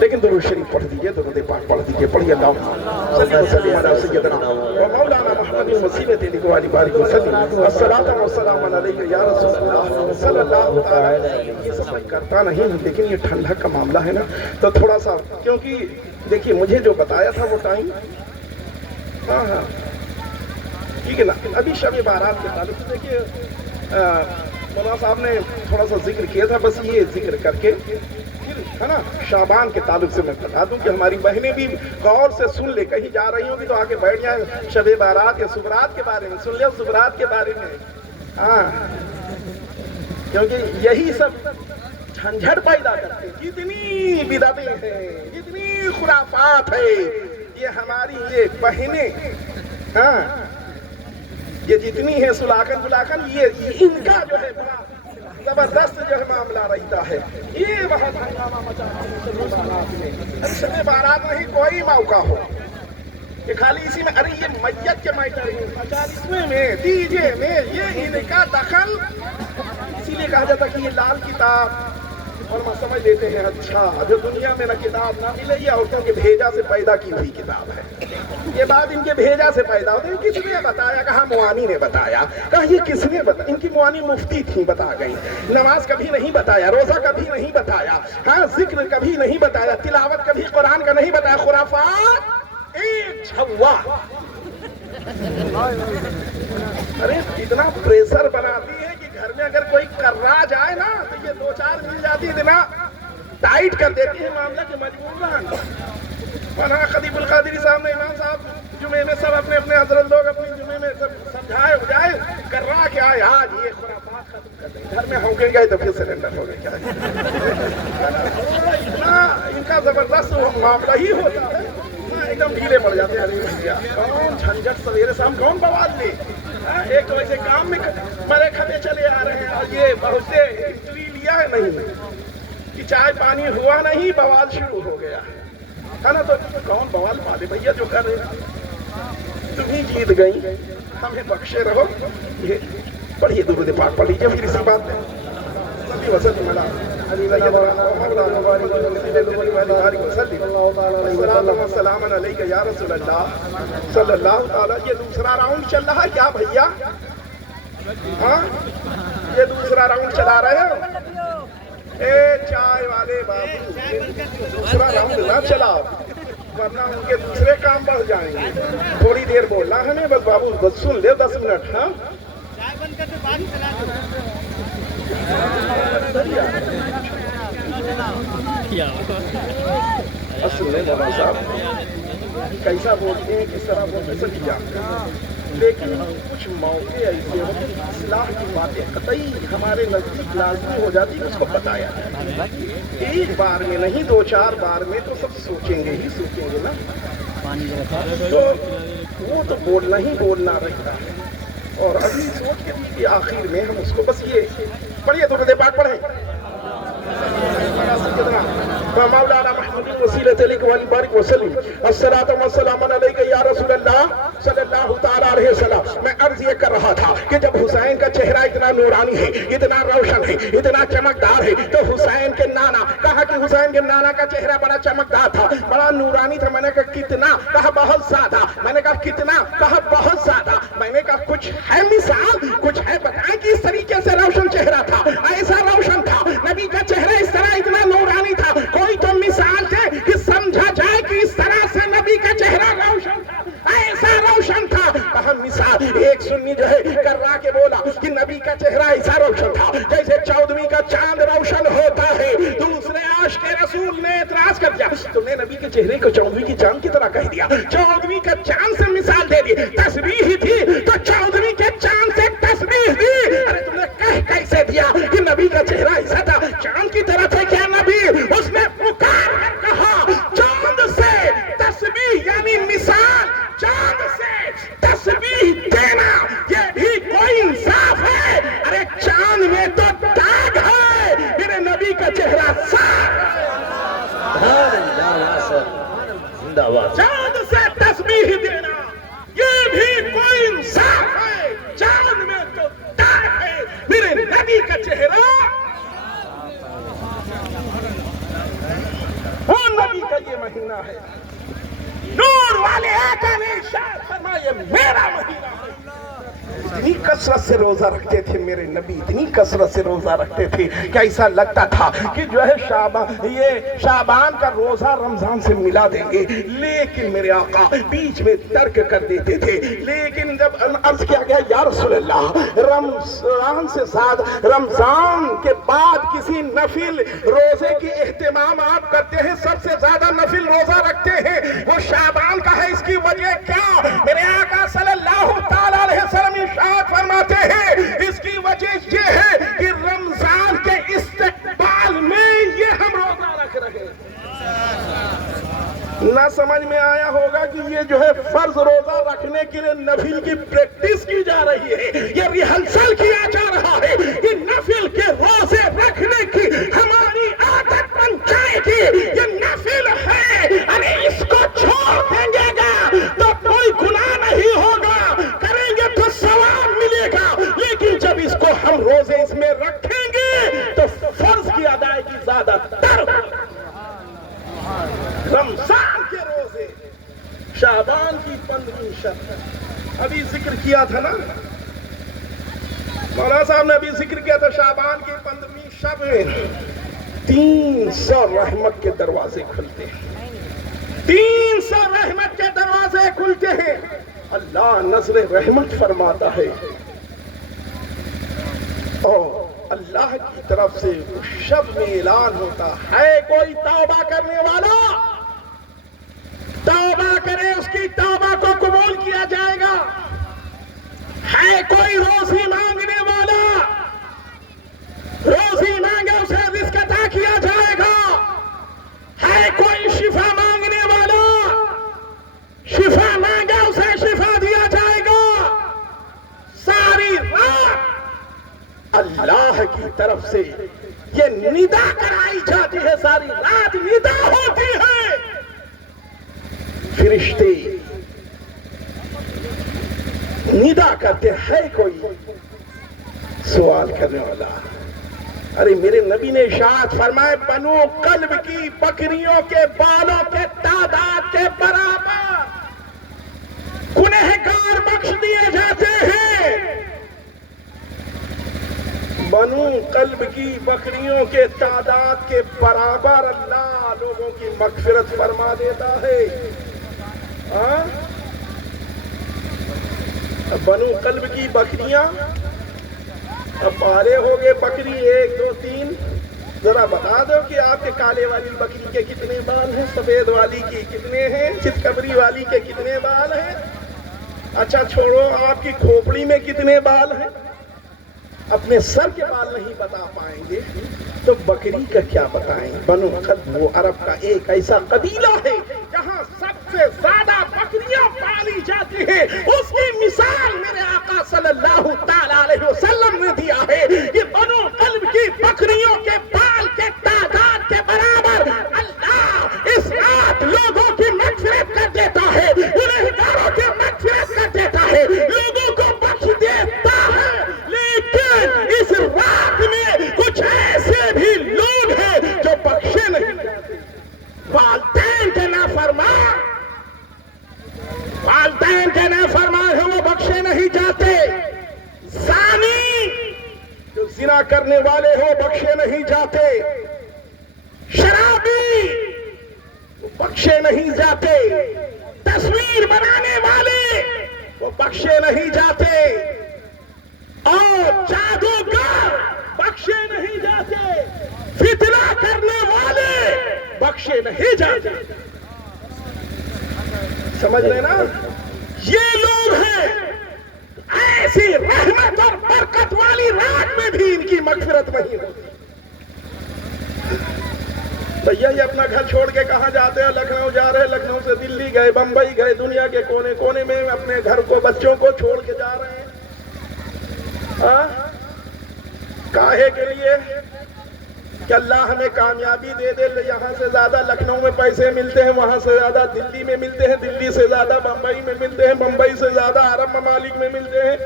لیکن درود شریف پڑھ دیجئے, درود پاک پڑھ دیجئے, پڑھیے. اللہم صلی علی سیدنا و مولانا محمد وسیلۃ لکوالی بارک وسلم الصلاۃ والسلام علیک یا رسول اللہ صلی اللہ تعالی. یہ سب میں کرتا نہیں ہوں, لیکن یہ ٹھنڈک کا معاملہ ہے نا تو تھوڑا سا, کیونکہ دیکھیے مجھے جو بتایا تھا وہ ٹائم, ہاں ٹھیک ہے نا. ابھی شب بارات کے تعلق سے دیکھیے مولانا صاحب نے تھوڑا سا ذکر کیا تھا, بس یہ ذکر کر کے ہے نا شعبان کے تعلق سے میں بتا دوں کہ ہماری بہنیں بھی غور سے سن لے, کہیں جا رہی ہوں گی تو آگے بیٹھ جائیں, شب بارات یا صبرات کے بارے میں سن لے, صبرات کے بارے میں. کیونکہ یہی سب جھنجھٹ پیدا کرتے ہیں. جتنی بدعتیں ہیں, جتنی خرافات ہے, یہ ہماری یہ بہنیں, یہ جتنی ہے سلاخن بلاخن, یہ ان کا جو ہے بڑا زبردست جو ہے معاملہ رہتا ہے. یہ بہت ہنگامہ مچانا ہے شب بارات میں ہی کوئی موقع ہو کہ خالی اسی میں, ارے یہ میت کے میٹر میں 45ویں میں دیجے میں یہ ان کا دخل. اسی لیے کہا جاتا کہ یہ لال کتاب اور ہم سمجھ لیتے ہیں اچھا جو دنیا میں نہ کتاب نہ ملے یہ عورتوں کے بھیجا سے پیدا کی ہوئی کتاب ہے. یہ بات ان کے بھیجا سے پیدا ہوتی ہے. کس نے بتایا؟ کہا موانی نے بتایا. کہا یہ کس نے بتایا؟ ان کی موانی مفتی تھی بتا گئی. نماز کبھی نہیں بتایا, روزہ کبھی نہیں بتایا, ہاں ذکر کبھی نہیں بتایا, تلاوت کبھی قرآن کا نہیں بتایا. خرافات ایک چھوا. ارے اتنا پریشر بناتی ہے کہ گھر میں اگر کوئی کرا جائے نا تو یہ دو چار مل جاتی, اتنا ٹائٹ کر دیتی ہے معاملہ کہ مجبور رہنا. مولانا خطیب القادری صاحب نے, امام صاحب جمعے میں سب اپنے اپنے حضرت لوگ اپنے جمعے میں سب سمجھائے اجائے کرا کے آئے آج یہ خرافات ختم کر دیں. گھر میں ہونگے گئے تو پھر سرنڈر ہو گئے. کیا اتنا ان کا زبردست معاملہ ہی ہوتا ہے, ایک دم ڈھیلے پڑ جاتے ہیں. کون جھنجٹ سویرے شام کون بوال لے. ایک ویسے کام میں مرے کھتے چلے آ رہے ہیں اور یہ بہت سے انٹرویو لیا ہے نہیں کہ چائے پانی ہوا نہیں بوال شروع ہو گیا ہے نا. تو کون بوال پالے بھیا جو کر رہے تم ہی جیت گئی, ہمیں بخشے رہو. یہ پڑھیے درود پاک پڑھ لیجیے پھر اسی بات میں صلی وسلم السلام علیکم یا رسول اللہ صلی اللہ تعالی. یہ دوسرا راؤنڈ چل رہا ہے کیا بھیا؟ ہاں یہ دوسرا راؤنڈ چلا رہے ہو؟ اے چائے والے بابو دوسرا راؤنڈ نہ چلاؤ ورنہ ان کے دوسرے کام بڑھ جائیں گے. تھوڑی دیر بولنا ہے بس بابو, بس سن لے 10 منٹ. ہاں مولانا صاحب کیسا بولتے ہیں کس طرح بولتے ہیں سب جانتے ہیں, لیکن کچھ موقع ایسے ہوتے ہیں اصلاح کی باتیں قطعی ہمارے نزدیک لازمی ہو جاتی ہے اس کو بتایا جائے. ایک بار میں نہیں 2-4 بار میں تو سب سوچیں گے ہی سوچیں گے نا. تو وہ تو بولنا ہی بولنا رہتا ہے. اور ابھی سوچ کے بھی آخر میں ہم اس کو بس یہ پڑھیے درود پاک پڑھیں. مولانا محمد الوسیلۃ علیہ وبارک وسلم الصلاۃ والسلام علیک یا رسول اللہ صلی اللہ تعالی علیہ وسلم. میں عرض یہ کر رہا تھا کہ جب حسین کا چہرہ اتنا نورانی ہے, اتنا روشن ہے, اتنا چمکدار ہے, تو حسین کے نانا, کہا کہ حسین کے نانا کا چہرہ بڑا چمکدار تھا, بڑا نورانی تھا. میں نے کہا کتنا؟ کہا بہت زیادہ. میں نے کہا کتنا؟ کہا بہت زیادہ. میں نے کہا کچھ ہے مثال, کچھ ہے بتائیں کہ اس طریقے سے روشن چہرہ تھا, ایسا روشن تھا نبی کا چہرہ اس طرح اتنا نورانی تھا. کوئی تو مثال دے کہ سمجھا جائے کہ اس طرح سے نبی کا چہرہ روشن تھا, ایسا روشن تھا. کہا مثال. ایک سنی جو ہے کرا کے بولا کہ نبی کا چہرہ ایسا روشن تھا جیسے 14ویں کا چاند روشن ہوتا ہے. دوسرے عاشق رسول نے اعتراض کر دیا, تم نے نبی کے چہرے کو 14ویں کی چاند کی طرح کہہ دیا, 14ویں کا چاند سے مثال دے دی. تسبیح تھی تو 14ویں کے چاند سے تسبیح دی. ارے تم نے کہہ کیسے دیا کہ نبی کا چہرہ ایسا تھا چاند کی طرح تھا؟ کیا نبی اس نے پکار کر کہا چاند سے تسبیح یعنی مثال, چاند سے تسبیح دینا یہ بھی کوئی انصاف ہے؟ ارے چاند میں تو داغ ہے, میرے نبی کا چہرہ صاف. چاند سے تسبیح دینا یہ بھی کوئی انصاف ہے, چاند میں تو داغ ہے, میرے نبی کا چہرہ. وہ نبی کا یہ مہینہ ہے, نور والے آقا نے ارشاد فرمایا میرا مہینہ ہے. اتنی کثرت سے روزہ رکھتے تھے میرے نبی, اتنی کثرت سے روزہ رکھتے تھے کہ ایسا لگتا تھا کہ جو ہے یہ شعبان کا روزہ رمضان سے ملا دیں گے. لیکن میرے آقا بیچ میں ترک کر دیتے تھے. لیکن جب عرض کیا گیا یا رسول اللہ رمضان سے زیادہ رمضان کے بعد کسی نفل روزے کی اہتمام آپ کرتے ہیں, سب سے زیادہ نفل روزہ رکھتے ہیں, وہ شعبان کا ہے, اس کی وجہ کیا؟ میرے آقا صلی اللہ تعالی علیہ وسلم ارشاد فرماتے ہیں اس کی وجہ یہ ہے کہ رمضان کے استقبال میں یہ ہم روزہ رکھ رہے ہیں. نہ سمجھ میں آیا ہوگا کہ یہ جو ہے فرض روزہ رکھنے کے لیے نفل کی پریکٹس کی جا رہی ہے, یہ ریہرسل کیا جا رہا ہے کہ نفل کے روزے رکھنے کی ہماری عادت بن جائے گی. یہ نفل ہے, ارے اس کو چھوڑ دیں گے گا تو کوئی گناہ نہیں ہوگا, کریں گے تو ثواب ملے گا. لیکن جب اس کو ہم روزے اس میں رکھیں گے تو فرض کی ادائیگی زیادہ رمضان کے روزے، شعبان کی 15ویں شب، ابھی ذکر کیا تھا نا مولانا صاحب نے، ابھی ذکر کیا تھا شعبان کی 15ویں شب میں 300 رحمت کے دروازے کھلتے ہیں، 300 رحمت کے دروازے کھلتے ہیں، اللہ نظر رحمت فرماتا ہے، اور اللہ کی طرف سے اس شب میں اعلان ہوتا ہے کوئی توبہ کرنے والا توبہ کرے، اس کی توبہ کو قبول کیا جائے گا، ہے کوئی روزی مانگنے والا روزی مانگے اسے رزق عطا کیا جائے گا، ہے کوئی شفا مانگنے والا شفا مانگے اسے شفا دیا جائے گا، ساری رات اللہ کی طرف سے یہ ندا کرائی جاتی ہے، ساری رات ندا ہوتی ہے، فرشتے ندا کرتے ہیں کوئی سوال کرنے والا، ارے میرے نبی نے ارشاد فرمائے بنو قلب کی بکریوں کے بالوں کے تعداد کے برابر گنہگار بخش دیے جاتے ہیں، بنو قلب کی بکریوں کے تعداد کے برابر اللہ لوگوں کی مغفرت فرما دیتا ہے، بنو قلب کی بکریاں، اب پارے ہو گئے بکری 1 2 3، ذرا بتا دو کہ آپ کے کالے والی بکری کے کتنے بال ہیں، سفید والی کی کتنے ہیں، چتکبری والی کے کتنے بال ہیں، اچھا چھوڑو آپ کی کھوپڑی میں کتنے بال ہیں، اپنے سر کے بال نہیں بتا پائیں گے تو بکری کا کیا بتائیں؟ بنو قلب وہ عرب کا ایک ایسا قبیلہ ہے جہاں سب سے زیادہ بکریاں پالی جاتی ہیں، اس کی مثال میرے آقا صلی اللہ تعالی علیہ وسلم نے دیا ہے، یہ بنو قلب کی بکریوں کے بال کے تعداد کے برابر اللہ اس رات لوگوں کی مغفرت کر دیتا ہے، گنہگاروں کی مغفرت کر دیتا ہے، لوگوں کو بخش دیتا ہے، لیکن اس رات میں کچھ ایسے بھی لوگ ہیں جو بخشے نہیں جاتے، والدین کے نافرمان ہیں وہ بخشے نہیں جاتے، زانی جو زنا کرنے والے ہو بخشے نہیں جاتے، شرابی وہ بخشے نہیں جاتے، تصویر بنانے والے وہ بخشے نہیں جاتے، اور جادوگر بخشے نہیں جاتے، فتنہ کرنے والے بخشے نہیں جاتے، سمجھ لیں نا، یہ لوگ ہیں ایسی رحمت اور برکت والی رات میں بھی ان کی مغفرت نہیں ہوتی۔ بھیا یہ اپنا گھر چھوڑ کے کہاں جاتے ہیں؟ لکھنؤ جا رہے ہیں، لکھنؤ سے دلی گئے، بمبئی گئے، دنیا کے کونے کونے میں اپنے گھر کو بچوں کو چھوڑ کے جا رہے ہیں، کاہے کے لیے کہ اللہ ہمیں کامیابی دے دے، یہاں سے زیادہ لکھنؤ میں پیسے ملتے ہیں، وہاں سے زیادہ دلی میں ملتے ہیں، دلی سے زیادہ بمبئی میں ملتے ہیں، بمبئی سے زیادہ عرب ممالک میں ملتے ہیں،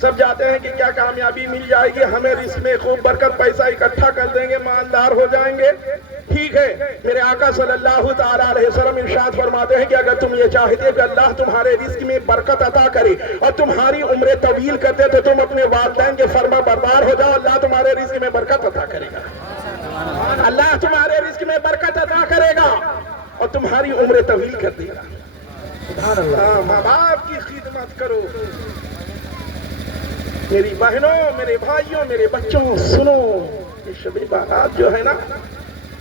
سب جاتے ہیں کہ کیا کامیابی مل جائے گی، ہمیں رزق میں خوب برکت، پیسہ اکٹھا کر دیں گے، مالدار ہو جائیں گے، ٹھیک ہے، میرے آقا صلی اللہ تعالیٰ علیہ وسلم ارشاد فرماتے ہیں کہ اگر تم یہ چاہتے کہ اللہ تمہارے رزق میں برکت عطا کرے اور تمہاری عمر طویل کرتے تو تم اپنے والدین کے فرما بردار ہو جاؤ، اللہ تمہارے رزق میں برکت عطا کرے گا، اللہ تمہارے رزق میں برکت عطا کرے گا اور تمہاری عمر طویل کر دے گا۔ ماں باپ کی خدمت کرو، میری بہنوں، میرے بھائیوں، میرے بچوں، سنو، یہ شب بارات جو ہے نا،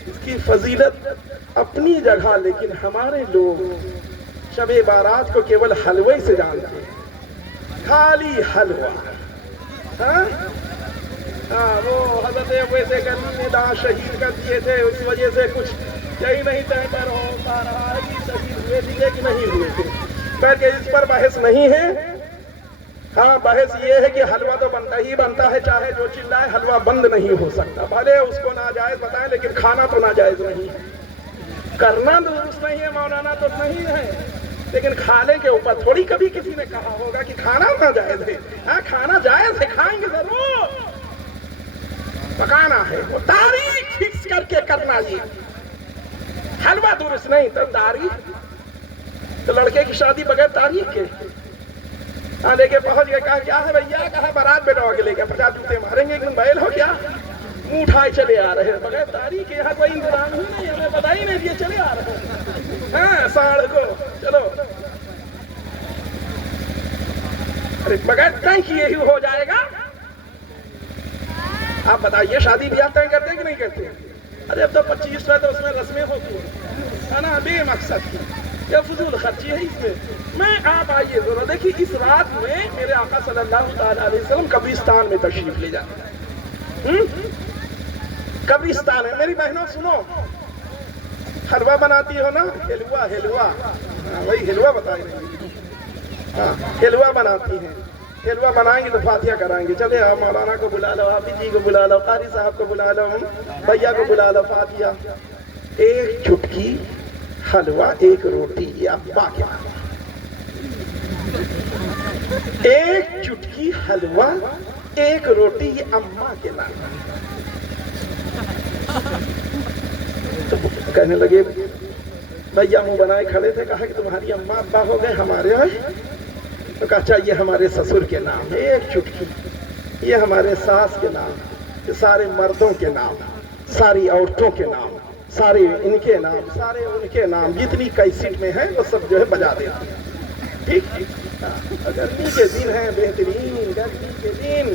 اس کی فضیلت اپنی جگہ، لیکن ہمارے لوگ شب بارات کو کیول حلوے سے جانتے ہیں، خالی حلوہ، وہ حضرت ویسے گنی نے داں شہید کر دیے تھے، اس وجہ سے کچھ یہی نہیں طے پر ہو پا رہا ہے کہ شہید ہوئے تھے کہ نہیں ہوئے تھے، بلکہ اس پر بحث نہیں ہے، ہاں بحث یہ ہے کہ حلوہ تو بنتا ہی بنتا ہے، چاہے جو چلائے حلوہ بند نہیں ہو سکتا، بھلے اس کو ناجائز بتائیں لیکن کھانا تو ناجائز نہیں ہے، کرنا درست نہیں ہے، مولانا تو نہیں ہے، لیکن کھانے کے اوپر تھوڑی کبھی کسی نے کہا ہوگا کہ کھانا ناجائز ہے، ہاں کھانا جائز ہے، کھائیں گے ضرور، پکانا ہے، وہ تاریخ فکس کر کے کرنا، یہ حلوہ درست نہیں تو تاریخ، تو لڑکے کی شادی بغیر تاریخ کے لے کے پہنچ گئے. کہا کیا ہے بھیا؟ کہا بارات بیٹھوا کے لے کے 50 جوتے ماریں گے. ایک دن بیل ہو کیا؟ منہ اٹھائے چلے آ رہے ہیں بغیر تاریخ کے. یہاں کوئی انتظام ہی نہیں، ہمیں بتا ہی نہیں دیے چلے آ رہے ہیں. ہاں ساڑھ کو چلو بغیر طے کیے ہی ہو جائے گا. آپ بتائیے شادی بیاہ طے کرتے کہ نہیں کرتے؟ ارے اب تو 25 ہے تو اس میں رسمیں ہوتی ہیں نا، بے مقصد کی، یہ فضول خرچی ہے اس میں. میں آپ آئیے ذرا دیکھیے اس رات میں میرے آقا صلی اللہ تعالی علیہ وسلم قبرستان میں تشریف لے جاتے ہیں. قبرستان ہے. میری بہنوں سنو، حلوہ بناتی ہو نا، حلوہ وہی حلوہ بتائی رہی. ہاں حلوہ بناتی ہیں. حلوہ بنائیں گے تو فاتحہ کرائیں گے. چلے آپ مولانا کو بلا لو، حافظ جی کو بلا لو، قاری صاحب کو بلا لو، بھیا کو بلا لو. فاتحہ. ایک چٹکی حلوہ، ایک روٹی، یہ ابا کے نام. ایک چٹکی حلوہ، ایک روٹی، یہ اماں کے نام. تو کہنے لگے بھیا منہ بنائے کھڑے تھے. کہا کہ تمہاری اماں ابا ہو گئے ہمارے یہاں. تو کہا اچھا یہ ہمارے سسر کے نام ہے ایک چٹکی، یہ ہمارے ساس کے نام، یہ سارے مردوں کے نام، ساری عورتوں کے نام، سارے ان کے نام، سارے ان کے نام، جتنی کیسٹ میں ہیں وہ سب جو ہے بجا دیتے ہیں. ٹھیک. گرمی کے دن ہیں بہترین، گرمی کے دن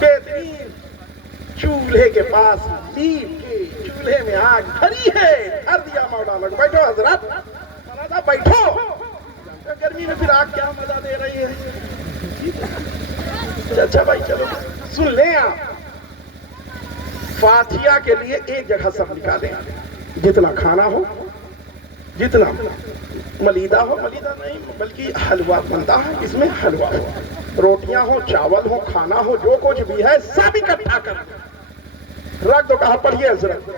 بہترین. چولہے کے پاس لیپ کے چولہے میں آگ بھری ہے. ہر دیا مولانا کو بیٹھو حضرت، مولانا بیٹھو. گرمی میں پھر آگ کیا مزہ دے رہی ہے. اچھا بھائی چلو سن لیں آپ. فاتحہ کے لیے ایک جگہ سب نکالیں، جتنا کھانا ہو، جتنا ملیدہ ہو، ملیدہ نہیں بلکہ حلوہ بنتا ہے اس میں، حلوہ ہو، روٹیاں ہو، چاول ہو، کھانا ہو، جو کچھ بھی ہے سب اکٹھا کر رکھ دو. کہا پڑھیے حضرت.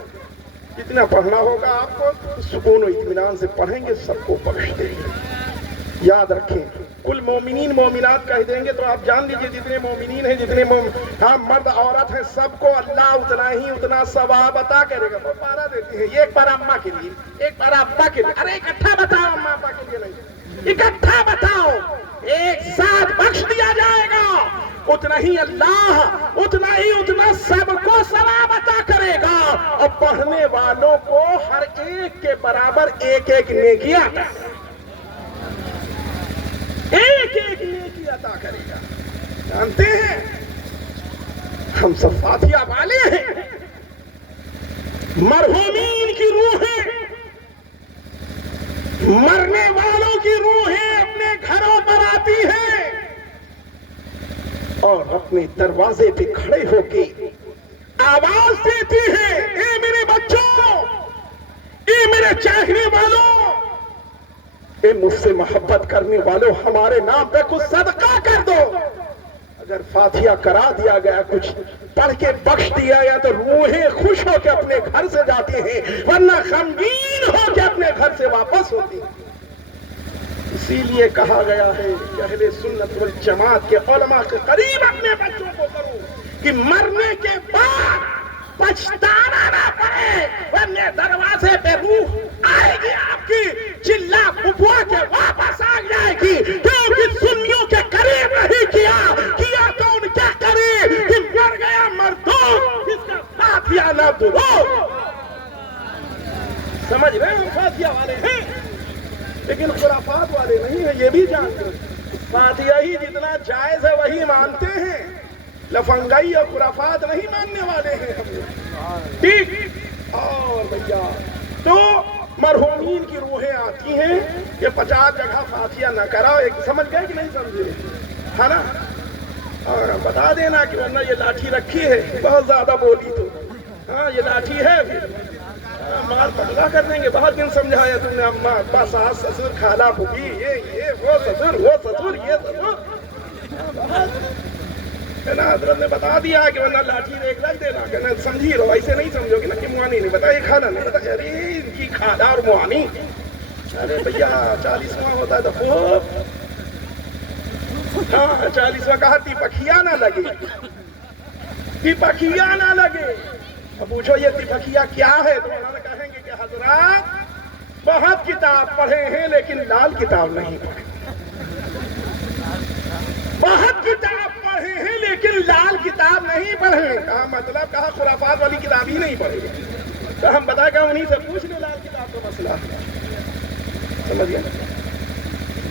جتنا پڑھنا ہوگا آپ کو سکون و اطمینان سے پڑھیں گے، سب کو بخش دیں گے. یاد رکھیں کل مومنین مومنات کہہ دیں گے تو آپ جان لیجئے جتنے مومنین ہیں، جتنے ہاں مرد عورت ہیں، سب کو اللہ اتنا ثواب عطا کرے گا. وہ پارا دیتی ہے، یہ ایک پارا اماں کے لیے، ایک پارا ابا کے لیے. ارے اکٹھا بتاؤ، اماں ابا کے لیے نہیں، اکٹھا بتاؤ. ایک ساتھ بخش دیا جائے گا. اتنا ہی اللہ، اتنا سب کو ثواب عطا کرے گا. اور پڑھنے والوں کو ہر ایک کے برابر ایک ایک نیکی عطا، ایک نیکی عطا کرے گا. جانتے ہیں ہم سب فاتحہ والے ہیں. مرحومین کی روحیں، مرنے والوں کی روحیں اپنے گھروں پر آتی ہیں اور اپنے دروازے پہ کھڑے ہو کے آواز دیتی ہیں، اے میرے بچوں، اے میرے چاہنے والوں، اے مجھ سے محبت کرنے والوں، ہمارے نام پہ کچھ صدقہ کر دو. اگر فاتحہ کرا دیا گیا، کچھ پڑھ کے بخش دیا گیا تو روحیں خوش ہو کے اپنے گھر سے جاتی ہیں، ورنہ غمگین ہو کے اپنے گھر سے واپس ہوتی ہیں. اسی لیے کہا گیا ہے کہ اہل سنت والجماعت کے علماء کے قریب اپنے بچوں کو کرو کہ مرنے کے بعد پچھتانا نہ پڑے، ورنہ دروازے پہ روح آئے گی آپ کی، چلا پھپھوا کے واپس آ جائے گی. کیونکہ سنیوں کے قریب نہیں کیا تو ان کیا کرے کہ مر گیا مردوں اس کا فاتحہ نہ درو. سمجھ رہے ہیں؟ فاتحہ والے ہیں لیکن خرافات والے نہیں ہیں، یہ بھی جانتے ہیں. فاتحہ ہی جتنا جائز ہے وہی مانتے ہیں، لفنگائی اور خرافات نہیں ماننے والے ہیں ہم لوگ. ٹھیک. اور بھیا تو مرحومین کی روحیں آتی ہیں کہ 50 جگہ فاتحہ نہ کراؤ. ایک سمجھ گئے کہ نہیں سمجھے؟ ہے نا. اور بتا دینا کہ ورنہ یہ لاٹھی رکھی ہے، بہت زیادہ بولی تو ہاں یہ لاٹھی ہے، پھر مار پکڑا کر دیں گے. بہت دن سمجھایا تم نے، اماں ابا ساس سسر خالہ پھوپھی، یہ وہ سسر یہ سسر. حضرت نے بتا دیا کہ ورنہ لاٹھی ایک رکھ دینا. کہنا سمجھی رہو، ایسے نہیں سمجھو گے نا کہ موانی نہیں بتا، یہ کھانا نہیں بتا. ارے ان کی کھانا اور موانی، ارے بھیا 40واں ہوتا ہے تو خوب. ہاں 40واں کہا تیپکھیا نہ لگے، تیپکھیا نہ لگے. اب پوچھو یہ تیپکھیا کیا ہے تو انہوں نے کہیں گے کہ حضرات بہت کتاب پڑھے ہیں لیکن لال کتاب نہیں پڑھے. بہت کتاب پڑھے ہیں لیکن لال کتاب نہیں پڑھے. کہا مطلب کہا خرافات والی کتاب ہی نہیں پڑھے. تو ہم بتا کہ انہیں سے پوچھ لیں لال کتاب کا مسئلہ. سمجھ گئے؟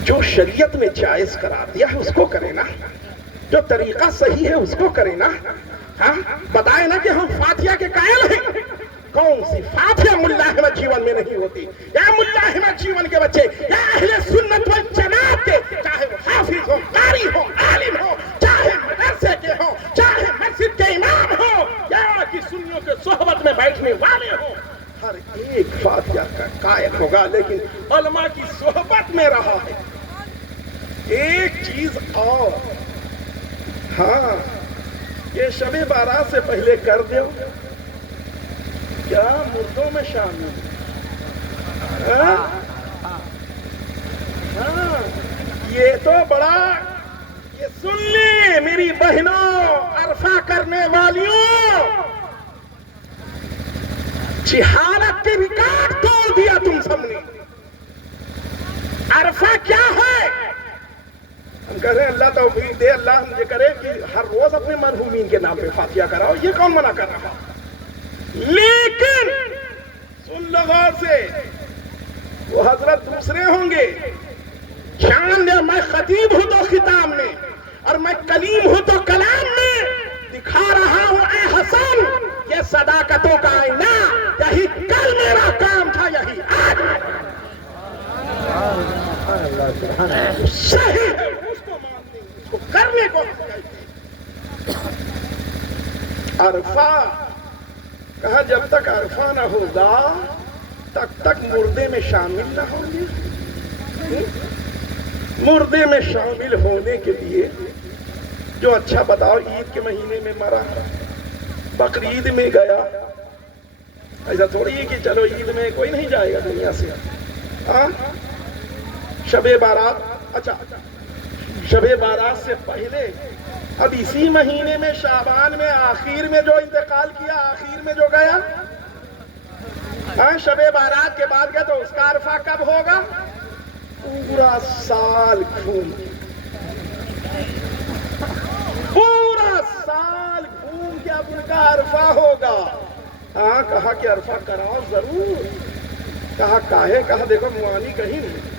جو شریعت میں جائز قرار دیا ہے اس کو کرے نا, جو طریقہ صحیح ہے اس کو کرے نا. ہاں بتائے نا کہ ہم فاتحہ کے قائل ہیں. کون سی فاتحہ ملا احمد جیون میں نہیں ہوتی, یا ملا احمد جیون کے بچے یا اہل سنت والجماعت کے, چاہے وہ حافظ ہو, قاری ہو, عالم ہو, چاہے مدرسے کے ہو, چاہے مسجد کے امام ہو, یا کہ سنیوں کے صحبت میں بیٹھنے والے ہو, ہر ایک فاتحہ کا قائل ہوگا. لیکن علماء کی صحبت میں رہا ہے. ایک چیز اور, ہاں یہ شب بارات سے پہلے کر دو کیا مردوں میں شامل. ہاں یہ تو بڑا, یہ سن لیں میری بہنوں عرفہ کرنے والیوں, جہالت کے ریکارڈ توڑ دیا تم سب نے. عرفہ کیا ہے؟ ہم کہہ رہے ہیں اللہ توفیق دے, اللہ مجھے کرے کہ ہر روز اپنے مرحومین کے نام پہ فاتحہ کراؤ. یہ کون منع کر رہا؟ لیکن سن لو غور سے, وہ حضرت دوسرے ہوں گے. شان دے, میں خطیب ہوں تو خطاب میں, اور میں کلیم ہوں تو کلام میں دکھا رہا ہوں اے حسن یہ صداقتوں کا آئینہ. یہی کل میرا کام تھا, یہی آج صحیح ہے. اس کو مانتے ہیں, اس کو کرنے کو. عرفہ کہا جب تک عرفہ نہ ہوگا تب تک مردے میں شامل نہ ہوں گے. مردے میں شامل ہونے کے لیے جو اچھا بتاؤ, عید کے مہینے میں مرا, بقرعید میں گیا, ایسا تھوڑی ہے کہ چلو عید میں کوئی نہیں جائے گا دنیا سے. ہاں شب بارات, اچھا شب بارات سے پہلے اب اسی مہینے میں شعبان میں آخر میں جو انتقال کیا, آخر میں جو گیا, شب بارات کے بعد گیا, تو اس کا عرفہ کب ہوگا؟ پورا سال گھوم, پورا سال گھوم کے اب ان کا عرفہ ہوگا. ہاں کہا کہ عرفہ کراؤ ضرور. کہا کاہے؟ کہا دیکھو موانی کہیں نہیں,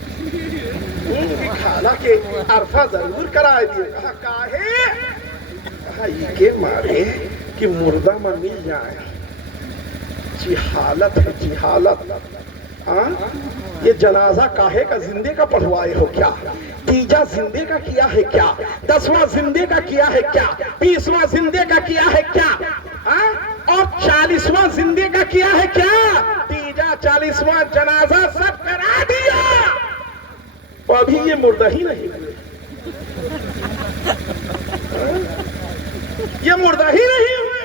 خالہ کے عرفہ ضرور کرائے دیے. کہا کاہے؟ کہا یہ کے مارے کہ مردہ میں مل جائے. جہالت ہے, جہالت. ہاں یہ جنازہ کاہے کا زندے کا پڑھوائے ہو کیا؟ تیجا زندے کا کیا ہے کیا؟ 10واں زندے کا کیا ہے کیا؟ 20واں زندے کا کیا ہے کیا؟ اور 40واں زندے کا کیا ہے کیا؟ تیجا 40واں جنازہ سب کرا دیا, ابھی یہ مردہ ہی نہیں ہوئے. یہ مردہ ہی نہیں ہوئے.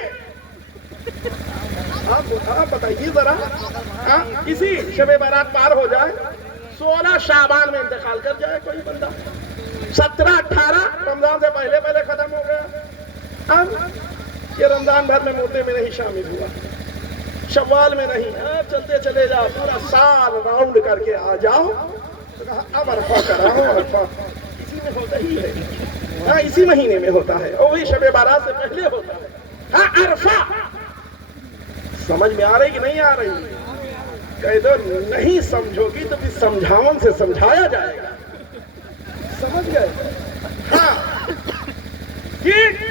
آپ بتائیے ذرا, کسی شب بارات پار ہو جائے, 16 شعبان میں انتقال کر جائے کوئی بندہ, 17-18 رمضان سے پہلے پہلے ختم ہو گیا. یہ رمضان بھر میں مردے میں نہیں شامل ہوا, شوال میں نہیں, چلتے چلے جاؤ, پورا سال راؤنڈ کر کے آ جاؤ. اب عرفہ کراؤ. عرفہ اسی میں ہوتا ہی ہے, ہاں اسی مہینے میں ہوتا ہے, اور وہی شب بارات سے پہلے ہوتا ہے. ہاں عرفہ سمجھ میں آ رہی کہ نہیں آ رہی؟ کہہ دو نہیں سمجھو گی تو پھر سمجھاون سے سمجھایا جائے گا. سمجھ گئے؟ ہاں ٹھیک.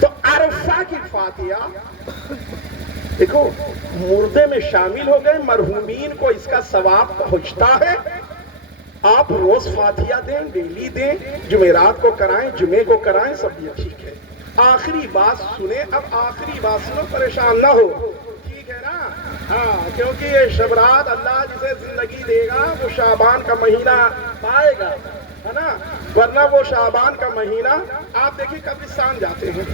تو عرفہ کی فاتحہ دیکھو, مردے میں شامل ہو گئے, مرحومین کو اس کا ثواب پہنچتا ہے. آپ روز فاتحہ دیں, ڈیلی دیں, جمعرات کو کرائیں, جمعے کو کرائیں, سب یہ ٹھیک ہے. آخری بات سنیں, اب آخری بات سنو, پریشان نہ ہو, ٹھیک ہے نا؟ ہاں کیونکہ یہ شبرات اللہ جسے زندگی دے گا وہ شعبان کا مہینہ پائے گا, ہے نا؟ ورنہ وہ شعبان کا مہینہ, آپ دیکھیں قبرستان جاتے ہیں,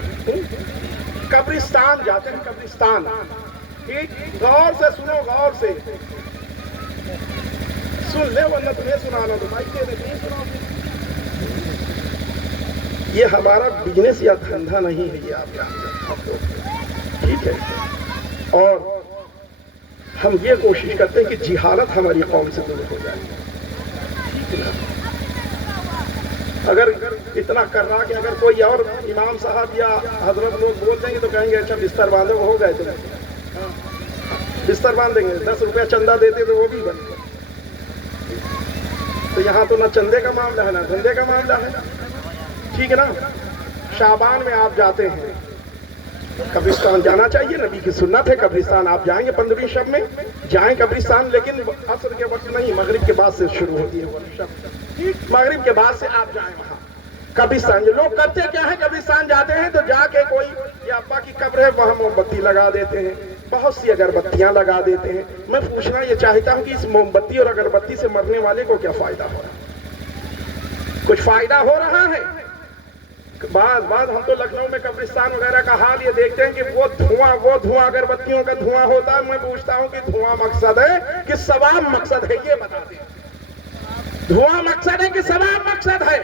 قبرستان جاتے ہیں, قبرستان, ٹھیک, غور سے سنو, غور سے سن لے, ورنہ تمہیں سنانا تو بھائی کے نہیں سناؤ. یہ ہمارا بزنس یا دھندہ نہیں ہے, یہ آپ جانتے ہیں, ٹھیک ہے. اور ہم یہ کوشش کرتے ہیں کہ جہالت ہماری قوم سے دور ہو جائے. اگر اتنا کر رہا کہ اگر کوئی اور امام صاحب یا حضرت لوگ بول دیں گے تو کہیں گے اچھا بستر باندھو, وہ ہو گئے تمہیں بستر باندھ دیں گے, 10 روپیہ چندہ دیتے تو وہ بھی بن گئے. تو یہاں تو نہ چندے کا معاملہ ہے نہ دھندے کا معاملہ ہے, ٹھیک ہے نا. شعبان میں آپ جاتے ہیں, قبرستان جانا چاہیے, نبی کی سنت ہے. قبرستان آپ جائیں گے 15ویں شب میں جائیں قبرستان, لیکن عصر کے وقت نہیں, مغرب کے بعد سے شروع ہوتی ہے وہ شب. مغرب کے بعد سے آپ جائیں وہاں قبرستان. لوگ کرتے کیا ہے, قبرستان جاتے ہیں تو جا کے کوئی یا ابا کی قبر ہے وہاں موم بتی لگا دیتے ہیں, بہت سی اگربتیاں لگا دیتے ہیں. میں پوچھنا یہ چاہتا ہوں کہ اس موم بتی اور اگربتی سے مرنے والے کو کیا فائدہ ہو رہا ہے؟ کچھ فائدہ ہو رہا ہے؟ بعض ہم تو لکھنؤ میں قبرستان وغیرہ کا حال یہ دیکھتے ہیں کہ وہ دھواں اگربتیوں کا دھواں ہوتا ہے. میں پوچھتا ہوں کہ دھواں مقصد ہے کہ ثواب مقصد ہے؟ یہ بتا دیں. دھواں مقصد ہے کہ ثواب مقصد ہے؟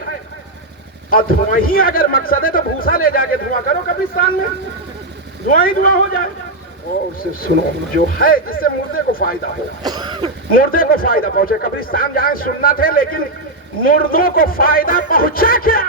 اور دھواں ہی اگر مقصد ہے تو بھوسا لے جا کے دھواں کرو قبرستان میں, دھواں ہی دھواں ہو جائے. اور اسے سنو جو ہے جس سے مردے کو فائدہ ہو, مردے کو فائدہ پہنچے. قبرستان جائیں سنت ہے, لیکن مردوں کو فائدہ پہنچا کیا؟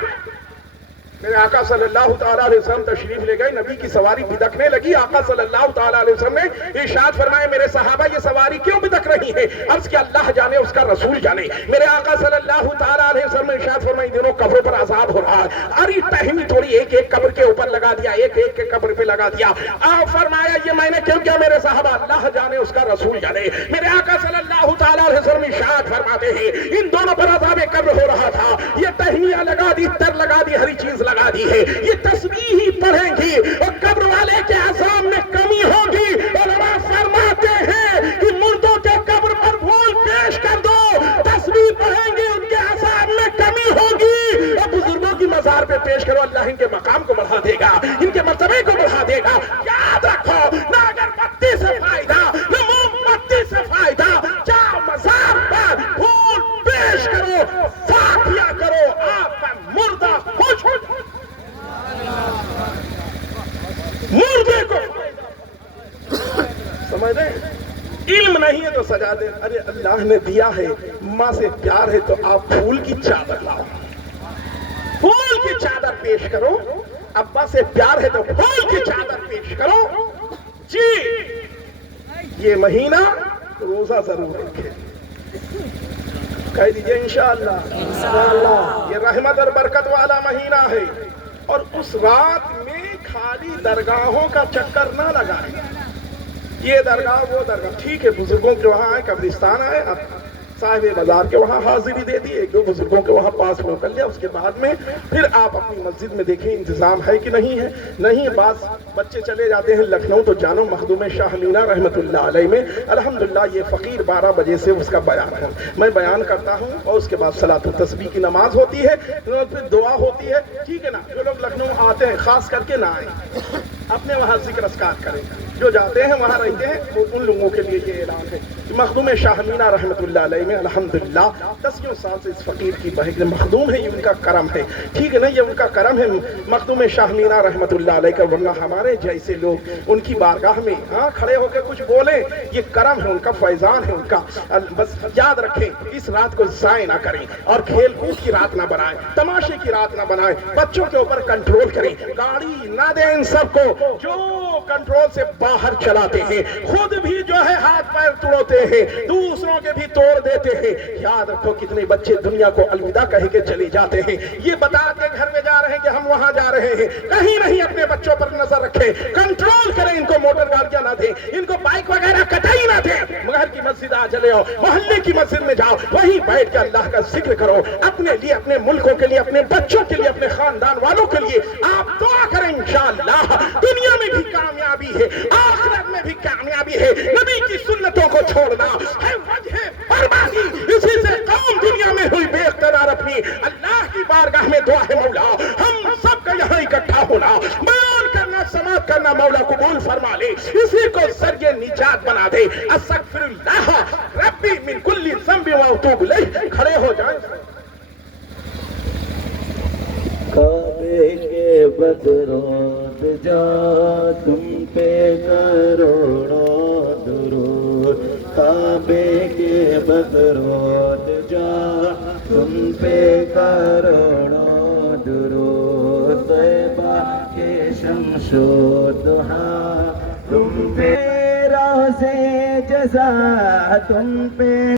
میرے آقا صلی اللہ تعالیٰ علیہ وسلم تشریف لے گئے, نبی کی سواری بدکنے لگی. آقا صلی اللہ تعالیٰ علیہ وسلم نے ارشاد فرمائے, میرے صحابہ یہ سواری کیوں بدک رہی ہے؟ عرض کہ اللہ جانے اس کا رسول جانے. میرے آقا صلی اللہ تعالیٰ علیہ وسلم نے ارشاد فرمائے, دنوں قبروں پر عذاب ہو رہا ہے. ارے ٹہنی تھوڑی ایک قبر کے اوپر لگا دیا, ایک کے قبر پہ لگا دیا. آپ فرمایا یہ میں نے کیوں کیا؟ میرے صحابہ اللہ جانے اس کا رسول جانے. میرے آقا صلی اللہ تعالیٰ علیہ وسلم ارشاد فرماتے ہیں, ان دونوں پر عذاب قبر ہو رہا تھا. یہ ٹہنیاں لگا دی, تر لگا دی, ہری چیز لگا دی ہے. یہ تسبیح ہی پڑھیں گی اور قبر والے کے عذاب میں کمی ہوگی. علماء فرماتے ہیں کہ مردوں کے قبر پر پھول پیش کر دو, تسبیح پڑھیں گے, ان کے عذاب میں کمی ہوگی. اور بزرگوں کی مزار پہ پیش کرو, اللہ ان کے مقام کو بڑھا دے گا, ان کے مرتبے کو بڑھا دے گا. یاد رکھو, نہ اگربتی سے فائدہ نہ موم بتی سے فائدہ. جاؤ مزار پر پھول پیش کرو, فاتحہ کرو, آپ کا مردہ خوش ہو جائے. مردے کو سمجھ رہے ہیں؟ علم نہیں ہے تو سجا دیں. ارے اللہ نے دیا ہے, ماں سے پیار ہے تو آپ پھول کی چادر لاؤ, پھول کی چادر پیش کرو. ابا سے پیار ہے تو پھول کی چادر پیش کرو. جی یہ مہینہ روزہ ضرور رکھے, کہہ دیجئے انشاءاللہ. یہ رحمت اور برکت والا مہینہ ہے, اور اس رات میں خالی درگاہوں کا چکر نہ لگائیں. یہ درگاہ وہ درگاہ, ٹھیک ہے بزرگوں کے وہاں آئے, قبرستان آئے, صاحب بازار کے وہاں حاضری دے دی, ایک دو بزرگوں کے وہاں پاس ہو کر لیا. اس کے بعد میں پھر آپ اپنی مسجد میں دیکھیں انتظام ہے کہ نہیں ہے. نہیں, بعض بچے چلے جاتے ہیں لکھنؤ تو جانو مخدوم شاہ مینا رحمت اللہ علیہ میں الحمدللہ یہ فقیر 12 بجے سے اس کا بیان ہے, میں بیان کرتا ہوں, اور اس کے بعد صلاۃ التسبیح کی نماز ہوتی ہے, پھر دعا ہوتی ہے. ٹھیک ہے نا. جو لوگ لکھنؤ آتے ہیں خاص کر کے نہ آئیں, اپنے وہاں ذکر اذکار کریں. جو جاتے ہیں وہاں رہتے ہیں وہ ان لوگوں کے لیے یہ اعلان ہے. مخدوم شاہ مینا رحمت اللہ علیہ میں الحمدللہ 10 سال سے اس فقیر کی بہن مخدوم ہے. یہ ان کا کرم ہے, ٹھیک ہے نا, یہ ان کا کرم ہے مخدوم شاہ مینا رحمت اللہ علیہ کا. ورنہ ہمارے جیسے لوگ ان کی بارگاہ میں کھڑے ہو کے کچھ بولیں, یہ کرم ہے ان کا, فیضان ہے ان کا. بس یاد رکھیں اس رات کو ضائع نہ کریں, اور کھیل کود کی رات نہ بنائیں, تماشے کی رات نہ بنائیں. بچوں کے اوپر کنٹرول کریں, گاڑی نہ دیں ان سب کو جو کنٹرول سے باہر چلاتے ہیں, خود بھی جو ہے ہاتھ پیر توڑتے ہیں, دوسروں کے بھی توڑ دیتے ہیں. یاد رکھو کتنے بچے دنیا کو الوداع کہہ کے چلے جاتے ہیں, یہ بتا کے گھر میں جا رہے ہیں کہ ہم وہاں جا رہے ہیں. کہیں نہیں, اپنے بچوں پر نظر رکھیں, کنٹرول کریں, ان کو موٹر گاڑیاں نہ دیں, ان کو بائک وغیرہ کٹائی نہ دیں. گھر کی مسجد آ چلے آؤ, محلے کی مسجد میں جاؤ, وہیں بیٹھ کے اللہ کا ذکر کرو. اپنے لیے, اپنے ملکوں کے لیے, اپنے بچوں کے لیے, اپنے خاندان والوں کے لیے آپ دعا کریں. انشاءاللہ دنیا میں بھی کامیابی ہے, آخرت میں بھی کامیابی ہے. نبی کی سنتوں کو چھوڑنا ہے وجہ بربادی, اسی سے قوم دنیا میں ہوئی بے اقتدار. اپنی اللہ کی بارگاہ میں دعا ہے مولا ہم سب کا یہاں اکٹھا ہونا, بیان کرنا, سماعت کرنا مولا قبول فرما لے, اسی کو ذریعہ نجات بنا دے. استغفر اللہ ربی من کل ذنب واتوب الیہ. کھڑے ہو جائیں. کعبے کے بدرود جا تم پہ کروڑوں درود, کعبے کے بدرود جا تم پہ کروڑوں درود طیبہ کے شمس و ضحیٰ تم پہ روزے جزا تم پہ